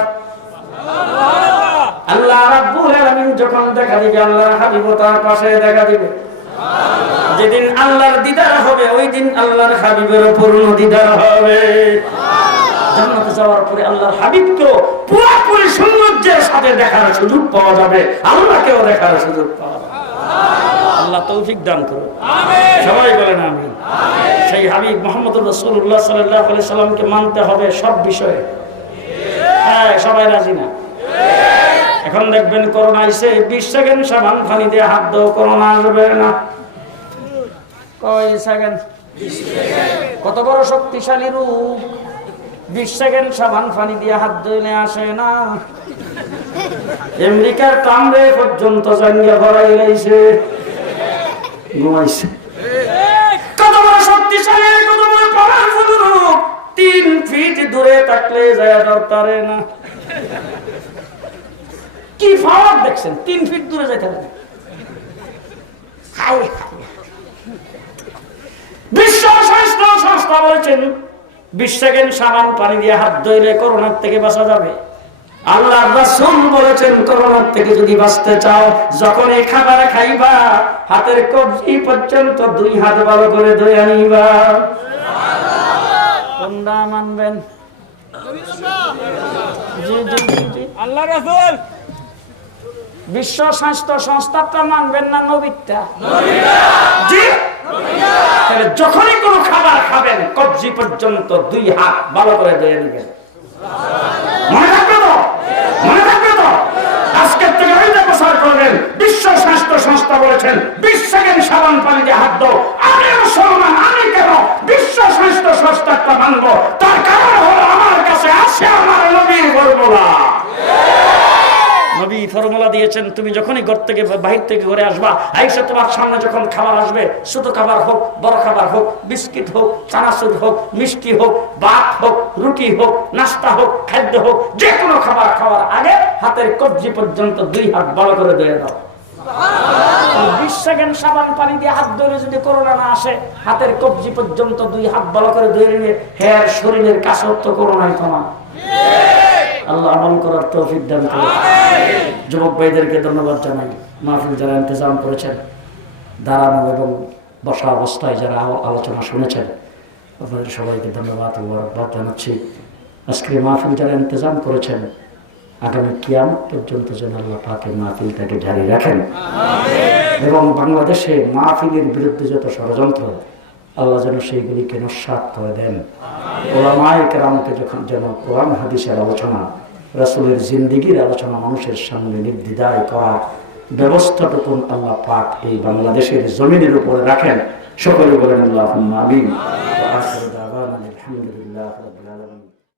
আল্লাহ রাব্বুল আলামিন যখন দেখা দিবে, আল্লাহর হাবিব তার পাশে দেখা দিবে। যেদিন আল্লাহর দিদার হবে, ওই দিন আল্লাহর হাবিবের পূর্ণ দিদার হবে। জান্নাতে যাওয়ার পরে আল্লাহর হাবিবকে পুরোপুরি সৌন্দর্যের সাথে দেখার সুযোগ পাওয়া যাবে, আল্লাহকেও দেখার সুযোগ পাওয়া যাবে। আল্লাহ তৌফিক দান করুন, আমিন। সবাই বলেন আমিন। সেই হাবিব মুহাম্মদুর রাসূলুল্লাহ সাল্লাল্লাহু আলাইহি সাল্লামকে মানতে হবে সব বিষয়ে। হ্যাঁ, সবাই রাজি না? এখন দেখবেন করোনা এসে 20 সেকেন্ড সাবান পানি দিয়ে হাত দাও, করোনা আসবে না। কয় সেকেন্ড? কত বড় শক্তিশালী রূপ! 20 সেকেন্ড সাবান পানি দিয়ে হাত ধুইলে আসে না। আমেরিকার টামরে পর্যন্ত জাঙ্গিয়া ভরাই লাইছে, ঘুমাইছে। কত বড় শক্তিশালী, কত বড় পাওয়ারফুল রূপ! 3 ফিট দূরে থাকলে যায় ধরতে না। কি পাওয়ার দেখছেন? 3 ফিট দূরে যাইতে পারে। বিশ্ব স্বাস্থ্য সংস্থা বলেছেন 20 সেকেন্ড সাবান পানি দিয়ে হাত ধুইলে করোনার থেকে বাঁচা যাবে। আল্লাহর রাসূল বলেছেন, করোনার থেকে যদি বাঁচতে চাও, যখন এই খাবার খাইবা, হাতের কবজি পর্যন্ত 2 হাত ভালো করে ধুয়ে আনিবা। কোনটা মানবেন? জি জি জি, আল্লাহর রাসূল। বিশ্ব স্বাস্থ্য সংস্থাটা মানবেন না নবীটা? জি। তাহলে যখনই কোনো খাবার খাবেন, কবজি পর্যন্ত 2 হাত ভালো করে ধুয়ে নেবেন। মনে থাকবে তো? মনে থাকবে তো? আজকের থেকে ওইটা প্রচার করবেন। বিশ্ব স্বাস্থ্য সংস্থা বলেছেন 20 সেকেন্ড সাবান পানি দিয়ে হাত দাও। আমি মুসলমান, আমি কেন? বিশ্ব স্বাস্থ্য সংস্থা ফর্মুলা। নবী ফর্মুলা দিয়েছেন, তুমি যখনই ঘর থেকে বাহির থেকে ঘরে আসবা, আয়েশা তোমার সামনে যখন খাবার আসবে, ছোট খাবার হোক বড় খাবার হোক, বিস্কিট হোক চানাচুর হোক মিষ্টি হোক ভাত হোক রুটি হোক নাস্তা হোক খাদ্য হোক, যে কোনো খাবার খাওয়ার আগে হাতের কবজি পর্যন্ত 2 হাত ভালো করে ধুয়ে দাও। 20 সেকেন্ড সাবান পানি দিয়ে হাত ধরে যদি করোনা না আসে, হাতের কবজি পর্যন্ত 2 হাত ভালো করে ধুয়ে নিয়ে হেয়ার শরীরের কাছর তো করোনা হইতো না। আল্লাহ আমল করার তৌফিক দান করুন। যুবক ভাইদেরকে ধন্যবাদ জানাই, মাহফিল যারা ইন্তজাম করেছেন, দাঁড়ানো এবং বসা অবস্থায় যারা আলোচনা শুনেছেন, আপনাদের সবাইকে ধন্যবাদ ও মোবারকবাদ জানাচ্ছি। আজকে মাহফিল যারা ইন্তজাম করেছেন, আগামী কিয়ামত পর্যন্ত যেন আল্লাহ পাকের মাহফিলটাকে জারি রাখেন এবং বাংলাদেশে মাহফিলের বিরুদ্ধে যত ষড়যন্ত্র, আল্লাহ যেন সেইগুলিকে নস্যাৎ করে দেন। ওলামায়ে কেরামকে যখন যেন কোরআন হাদিসের আলোচনা, রাসূলের জিন্দেগির আলোচনা মানুষের সামনে নির্দ্বিধায় করার ব্যবস্থাটুকু আল্লাহ পাক এই বাংলাদেশের জমিনের উপরে রাখেন। সকলে বলেন আল্লাহুম্মা আমিন। ওয়া আখিরু দাওয়ানা আলহামদুলিল্লাহ।